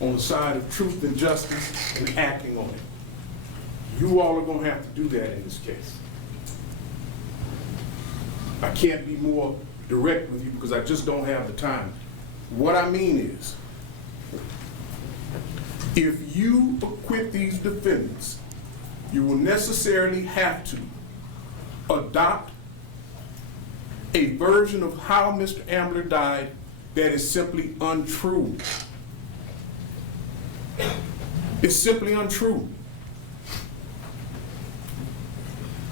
on the side of truth and justice and acting on it. You all are going to have to do that in this case. I can't be more direct with you because I just don't have the time. What I mean is, if you acquit these defendants, you will necessarily have to adopt a version of how Mr. Ambler died that is simply untrue. It's simply untrue.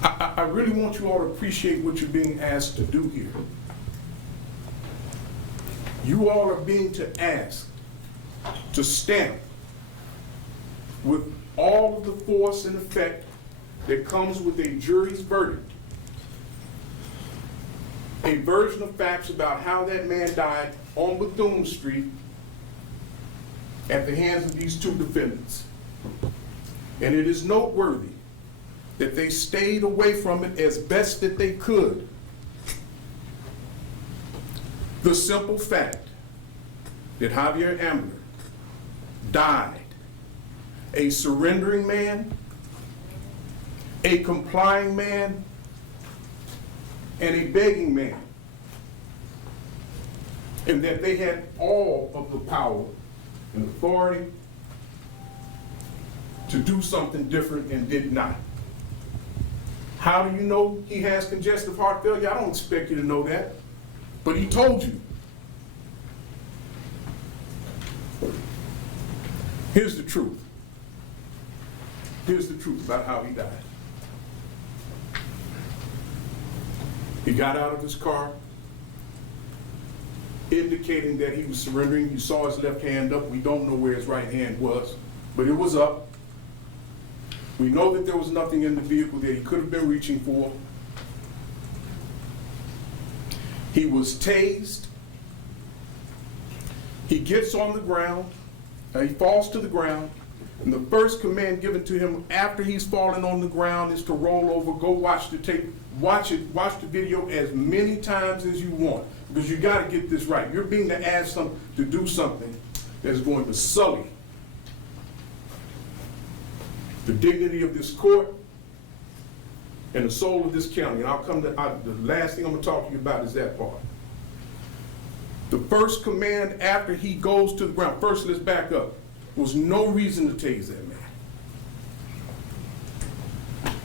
I really want you all to appreciate what you're being asked to do here. You all are being asked to stamp with all of the force and effect that comes with a jury's verdict a version of facts about how that man died on Bethune Street at the hands of these two defendants. And it is noteworthy that they stayed away from it as best that they could. The simple fact that Javier Ambler died a surrendering man, a complying man, and a begging man, and that they had all of the power and authority to do something different and did not. How do you know he has congestive heart failure? I don't expect you to know that, but he told you. Here's the truth. Here's the truth about how he died. He got out of his car, indicating that he was surrendering. You saw his left hand up. We don't know where his right hand was, but it was up. We know that there was nothing in the vehicle that he could have been reaching for. He was tased. He gets on the ground. He falls to the ground. And the first command given to him after he's fallen on the ground is to roll over, go watch the tape, watch the video as many times as you want, because you got to get this right. You're being asked to do something that's going to sully the dignity of this court and the soul of this county. And I'll come to the last thing I'm going to talk to you about is that part. The first command after he goes to the ground, first let's back up, was no reason to tase that man.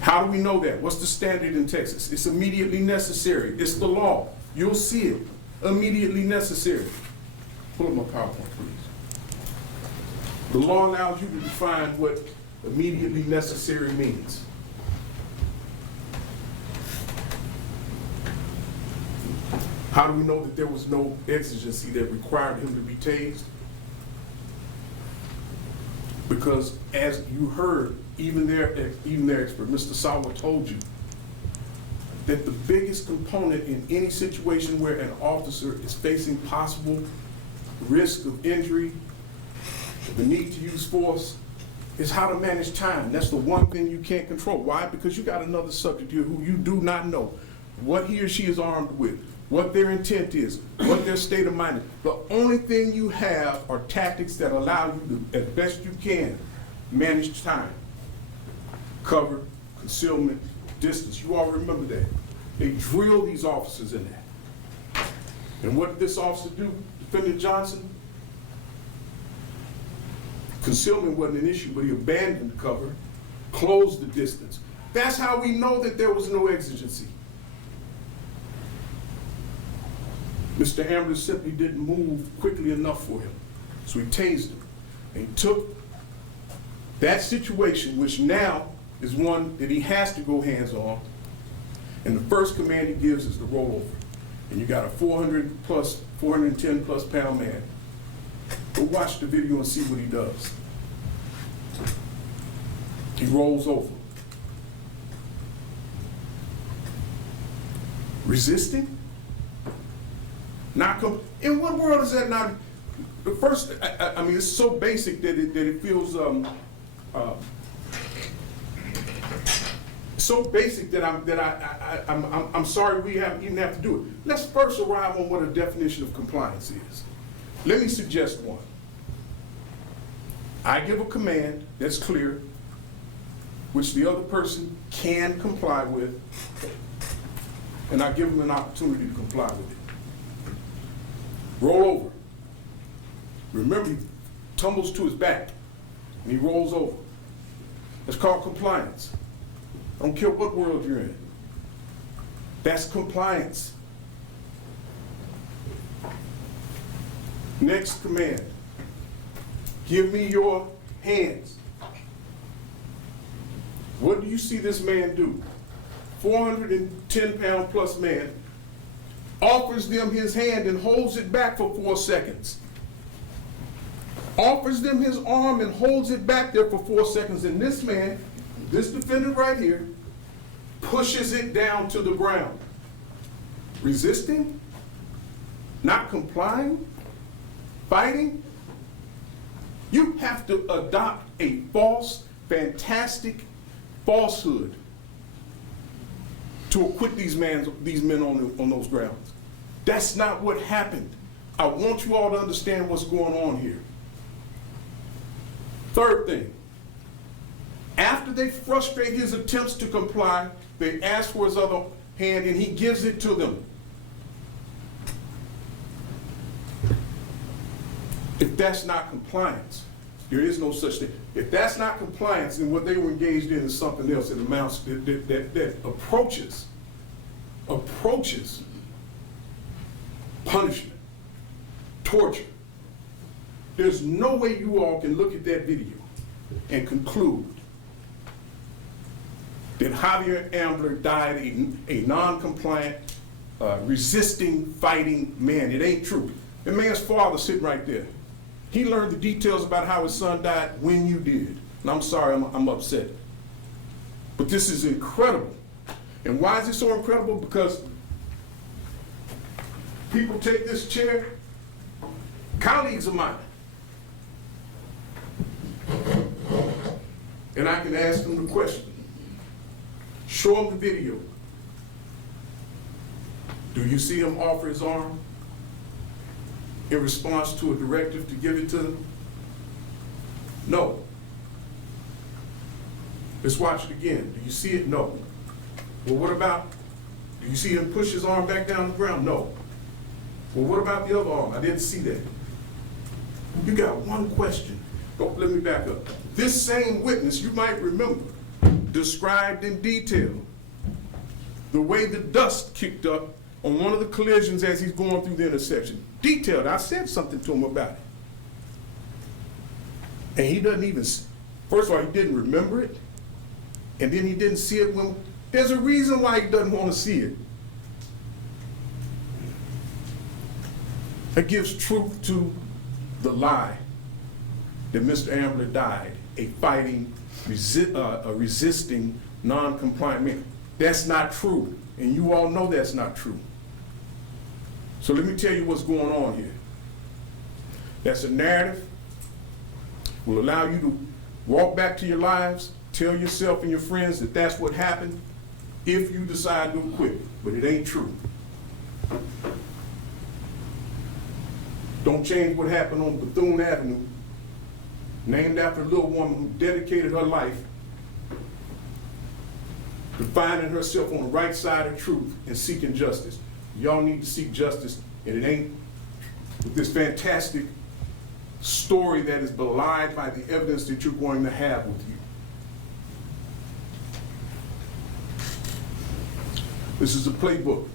How do we know that? What's the standard in Texas? It's immediately necessary. It's the law. You'll see it. Immediately necessary. Pull up my PowerPoint, please. The law allows you to define what immediately necessary means. How do we know that there was no exigency that required him to be tased? Because as you heard, even their expert, Mr. Sawa, told you that the biggest component in any situation where an officer is facing possible risk of injury, the need to use force, is how to manage time. That's the one thing you can't control. Why? Because you got another subject here who you do not know what he or she is armed with, what their intent is, what their state of mind is. The only thing you have are tactics that allow you to, as best you can, manage time. Cover, concealment, distance. You all remember that. They drill these officers in that. And what did this officer do, Defendant Johnson? Concealment wasn't an issue, but he abandoned cover, closed the distance. That's how we know that there was no exigency. Mr. Ambler simply didn't move quickly enough for him, so he tased him. And he took that situation, which now is one that he has to go hands-on, and the first command he gives is the rollover. And you got a 410 plus pound man. Go watch the video and see what he does. He rolls over. Resisting? In what world is that not? The first, I mean, it's so basic that it feels so basic that I'm sorry we even have to do it. Let's first arrive on what a definition of compliance is. Let me suggest one. I give a command that's clear, which the other person can comply with, and I give them an opportunity to comply with it. Roll over. Remember, he tumbles to his back, and he rolls over. That's called compliance. I don't care what world you're in. That's compliance. Next command. Give me your hands. What do you see this man do? 410 pound plus man offers them his hand and holds it back for 4 seconds. Offers them his arm and holds it back there for 4 seconds. And this man, this defendant right here, pushes it down to the ground. Resisting? Not complying? Fighting? You have to adopt a false, fantastic falsehood to acquit these men on those grounds. That's not what happened. I want you all to understand what's going on here. Third thing, after they frustrate his attempts to comply, they ask for his other hand and he gives it to them. If that's not compliance, there is no such thing. If that's not compliance, then what they were engaged in is something else that amounts that approaches punishment, torture. There's no way you all can look at that video and conclude that Javier Ambler died a non-compliant, resisting, fighting man. It ain't true. The man's father sitting right there. He learned the details about how his son died when you did. And I'm sorry, I'm upset. But this is incredible. And why is it so incredible? Because people take this chair, colleagues of mine, and I can ask them the question. Show them the video. Do you see him offer his arm in response to a directive to give it to them? No. Let's watch it again. Do you see it? No. Well, what about, do you see him push his arm back down the ground? No. Well, what about the other arm? I didn't see that. You got one question. Oh, let me back up. This same witness, you might remember, described in detail the way the dust kicked up on one of the collisions as he's going through the intersection. Detailed. I said something to him about it. And he doesn't even, first of all, he didn't remember it. And then he didn't see it when, there's a reason why he doesn't want to see it. That gives truth to the lie that Mr. Ambler died, a fighting, resisting, non-compliant man. That's not true, and you all know that's not true. So let me tell you what's going on here. That's a narrative, will allow you to walk back to your lives, tell yourself and your friends that that's what happened if you decide to quit, but it ain't true. Don't change what happened on Bethune Avenue, named after a little woman who dedicated her life to finding herself on the right side of truth and seeking justice. Y'all need to seek justice, and it ain't with this fantastic story that is belied by the evidence that you're going to have with you. This is a playbook.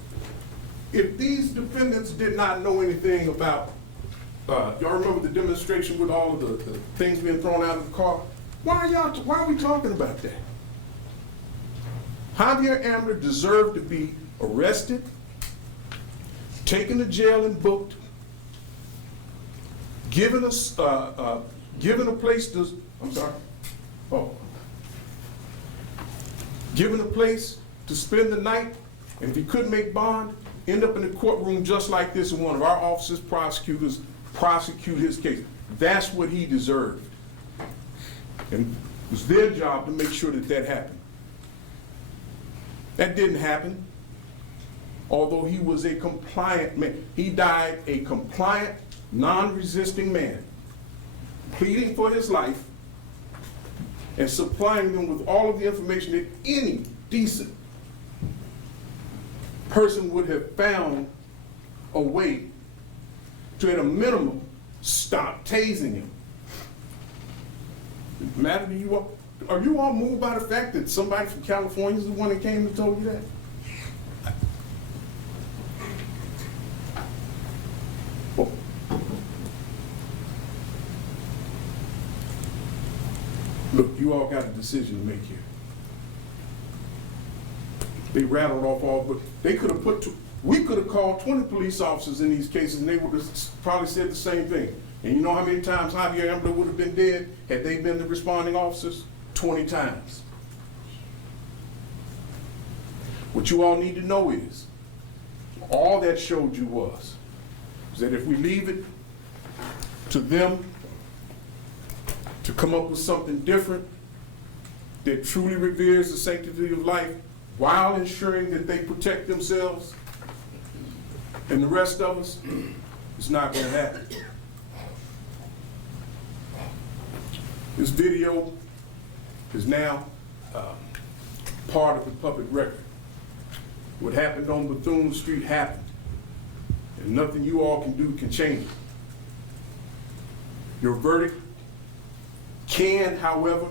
If these defendants did not know anything about, y'all remember the demonstration with all of the things being thrown out of the car? Why are we talking about that? Javier Ambler deserved to be arrested, taken to jail and booked, given a place to, given a place to spend the night, and if he couldn't make bond, end up in the courtroom just like this, and one of our officers, prosecutors, prosecute his case. That's what he deserved. And it was their job to make sure that that happened. That didn't happen. Although he was a compliant man. He died a compliant, non-resisting man, pleading for his life and supplying them with all of the information that any decent person would have found a way to, at a minimum, stop tasing him. Matter to you all? Are you all moved by the fact that somebody from California is the one that came and told you that? Well, look, you all got a decision to make here. They rattled off all, but they could have we could have called 20 police officers in these cases and they would have probably said the same thing. And you know how many times Javier Ambler would have been dead had they been the responding officers? 20 times. What you all need to know is, all that showed you was that if we leave it to them to come up with something different that truly reveres the sanctity of life while ensuring that they protect themselves and the rest of us, it's not going to happen. This video is now part of the public record. What happened on Bethune Street happened, and nothing you all can do can change it. Your verdict can, however,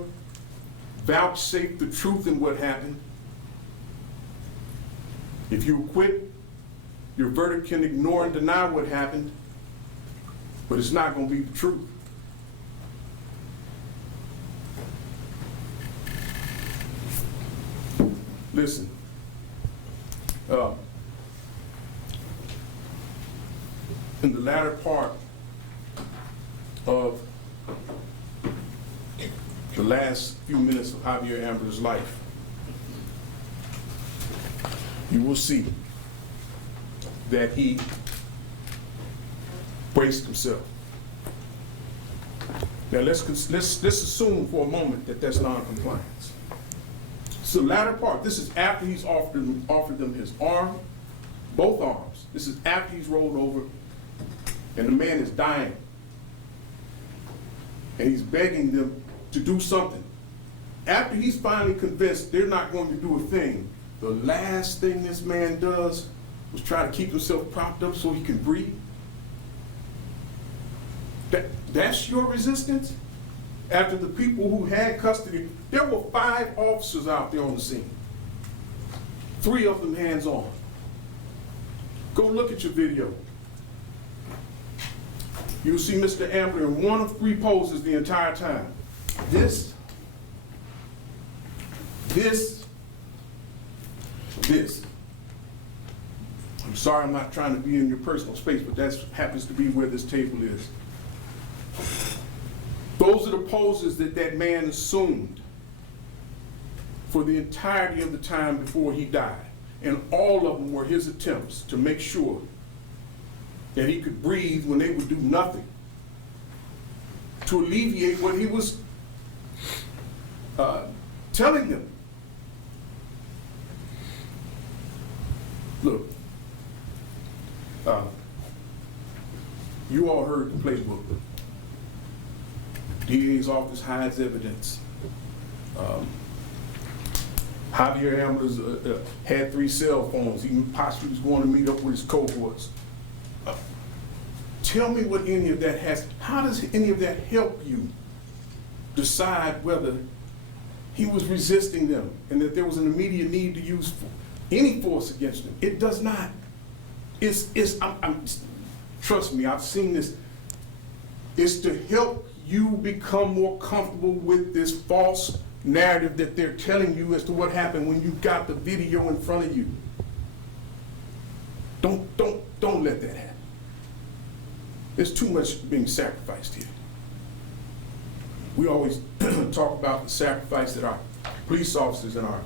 vouchsafe the truth in what happened. If you quit, your verdict can ignore and deny what happened, but it's not going to be the truth. Listen, in the latter part of the last few minutes of Javier Ambler's life, you will see that he braced himself. Now let's assume for a moment that that's non-compliance. So the latter part, this is after he's offered them his arm, both arms. This is after he's rolled over and the man is dying. And he's begging them to do something. After he's finally convinced they're not going to do a thing, the last thing this man does was try to keep himself propped up so he can breathe. That's your resistance? After the people who had custody, there were 5 officers out there on the scene. 3 of them hands-on. Go look at your video. You'll see Mr. Ambler in one of 3 poses the entire time. This. You Sorry, I'm not trying to be in your personal space, but that happens to be where this table is. Those are the poses that that man assumed for the entirety of the time before he died. And all of them were his attempts to make sure that he could breathe when they would do nothing to alleviate what he was telling them. Look, you all heard the playbook. DA's office hides evidence. Javier Ambler had 3 cell phones. He possibly was going to meet up with his cohorts. Tell me what any of that has, how does any of that help you decide whether he was resisting them and that there was an immediate need to use any force against them? It does not. Trust me, I've seen this. It's to help you become more comfortable with this false narrative that they're telling you as to what happened when you got the video in front of you. Don't let that happen. There's too much being sacrificed here. We always talk about the sacrifice that our police officers and our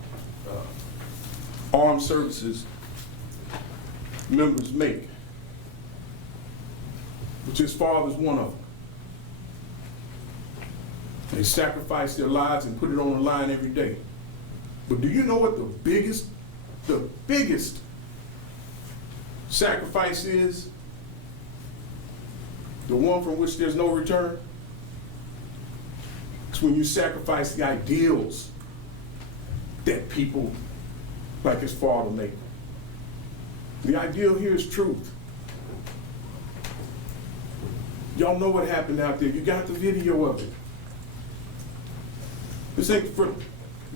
armed services members make, which his father's one of them. They sacrifice their lives and put it on the line every day. But do you know what the biggest sacrifice is? The one from which there's no return? It's when you sacrifice the ideals that people like his father make. The ideal here is truth. Y'all know what happened out there. You got the video of it. This ain't for,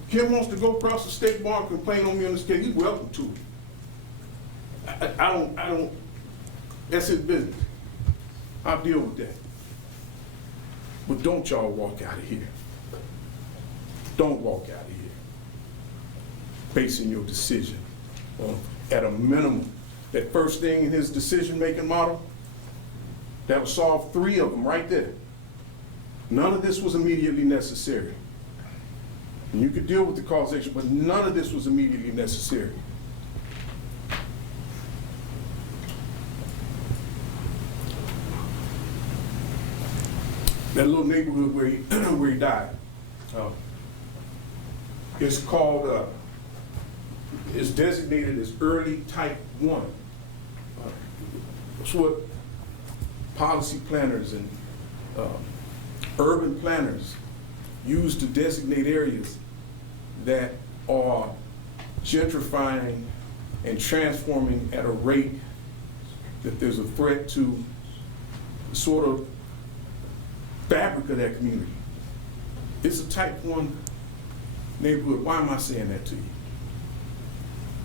Kim wants to go across the state bar and complain on me on this case, he's welcome to it. I don't, that's his business. I'll deal with that. But don't y'all walk out of here. Don't walk out of here basing your decision on, at a minimum, that first thing in his decision-making model, that would solve 3 of them right there. None of this was immediately necessary. And you could deal with the causation, but none of this was immediately necessary. That little neighborhood where he died, it's called, it's designated as early type 1. That's what policy planners and urban planners use to designate areas that are gentrifying and transforming at a rate that there's a threat to the sort of fabric of that community. It's a type 1 neighborhood. Why am I saying that to you?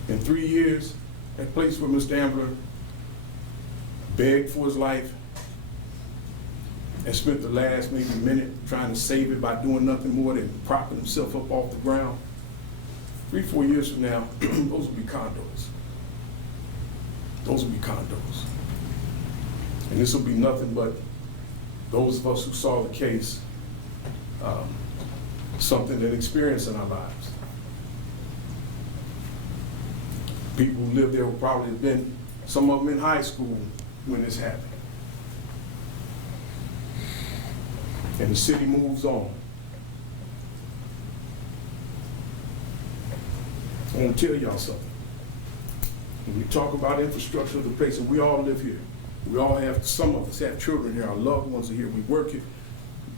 In 3 years, that place where Mr. Ambler begged for his life and spent the last maybe minute trying to save it by doing nothing more than propping himself up off the ground. 3-4 years from now, those will be condos. Those will be condos. And this will be nothing but those of us who saw the case, something that experienced in our lives. People who lived there will probably have been, some of them in high school when this happened. And the city moves on. I want to tell y'all something. When we talk about infrastructure of the place, and we all live here, we all have, some of us have children here, our loved ones are here, we work here.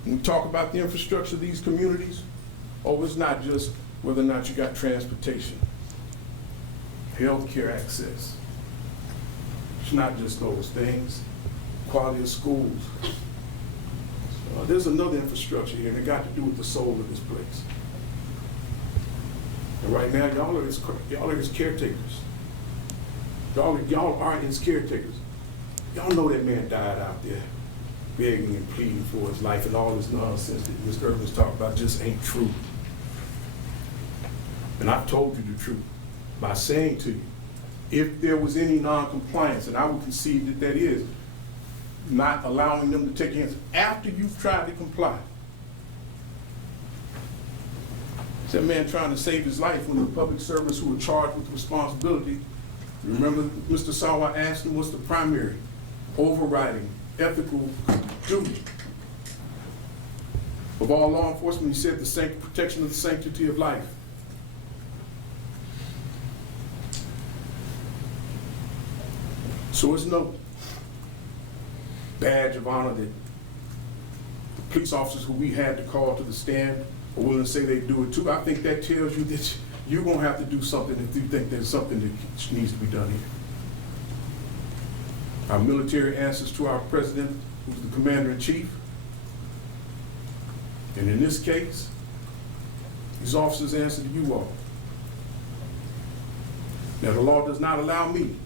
When we talk about the infrastructure of these communities, it's not just whether or not you got transportation, healthcare access. It's not just those things, quality of schools. There's another infrastructure here that got to do with the soul of this place. And right now, y'all are his caretakers. Y'all are his caretakers. Y'all know that man died out there begging and pleading for his life, and all this nonsense that Mr. Irvin's talking about just ain't true. And I've told you the truth by saying to you if there was any non-compliance, and I would concede that that is, not allowing them to take hands after you've tried to comply. It's that man trying to save his life when the public servants who were charged with responsibility. Remember, Mr. Sawa asked him what's the primary, overriding, ethical duty of all law enforcement. He said the protection of the sanctity of life. So it's no badge of honor that the police officers who we had to call to the stand are willing to say they do it too. I think that tells you that you're going to have to do something if you think there's something that needs to be done here. Our military answers to our president, who's the commander-in-chief. And in this case, these officers answer to you all. Now, the law does not allow me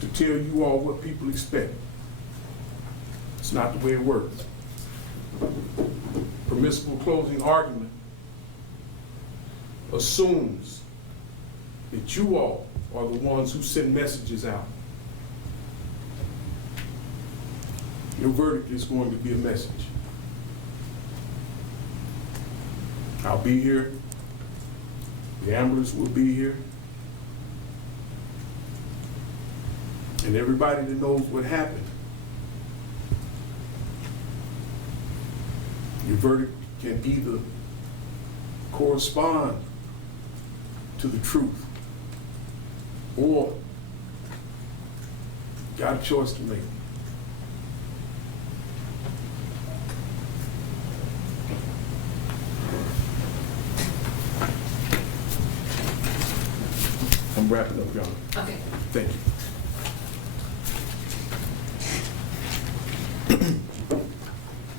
to tell you all what people expect. It's not the way it works. Permissible closing argument assumes that you all are the ones who send messages out. Your verdict is going to be a message. I'll be here. The Amblers will be here. And everybody that knows what happened, your verdict can either correspond to the truth or got a choice to make. I'm wrapping up, Your Honor. Okay. Thank you.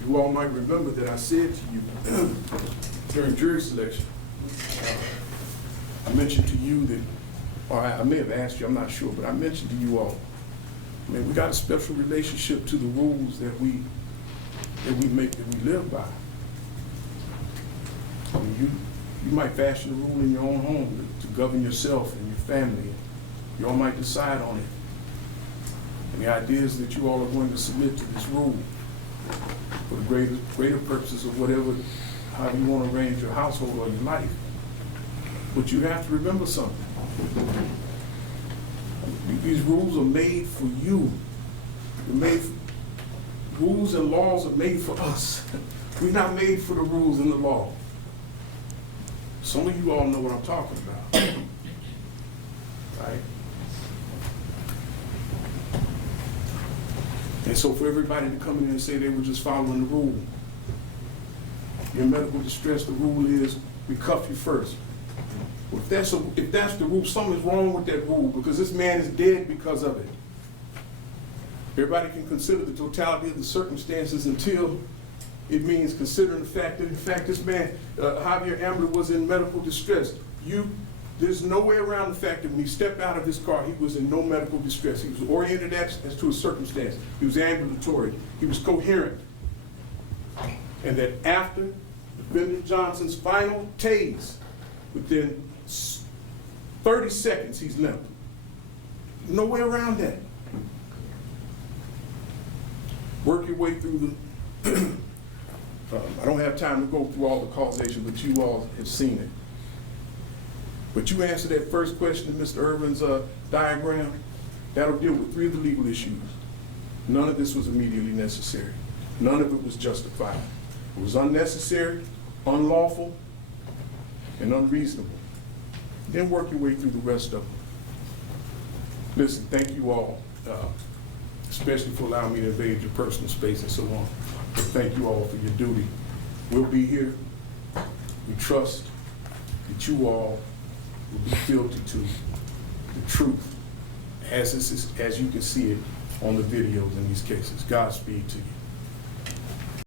You all might remember that I said to you during jury selection, I mentioned to you that, or I may have asked you, I'm not sure, but I mentioned to you all, I mean, we got a special relationship to the rules that we live by. I mean, you might fashion a rule in your own home to govern yourself and your family. You all might decide on it. And the idea is that you all are going to submit to this rule for the greater purposes of whatever, however you want to arrange your household or your life. But you have to remember something. These rules are made for you. They're made rules and laws are made for us. We're not made for the rules and the law. Some of you all know what I'm talking about, right? And so for everybody to come in and say they were just following the rule, your medical distress, the rule is we cuff you first. Well, if that's the rule, something's wrong with that rule because this man is dead because of it. Everybody can consider the totality of the circumstances until it means considering the fact that, in fact, this man, Javier Ambler, was in medical distress. There's no way around the fact that when he stepped out of his car, he was in no medical distress. He was oriented as to his circumstance. He was ambulatory. He was coherent. And that after Defendant Johnson's final tase, within 30 seconds, he's limp. No way around that. Work your way through the I don't have time to go through all the causation, but you all have seen it. But you answer that first question in Mr. Irvin's diagram, that'll deal with 3 of the legal issues. None of this was immediately necessary. None of it was justified. It was unnecessary, unlawful, and unreasonable. Then work your way through the rest of them. Listen, thank you all, especially for allowing me to invade your personal space and so on. But thank you all for your duty. We'll be here. We trust that you all will be fealty to the truth as you can see it on the videos in these cases. Godspeed to you.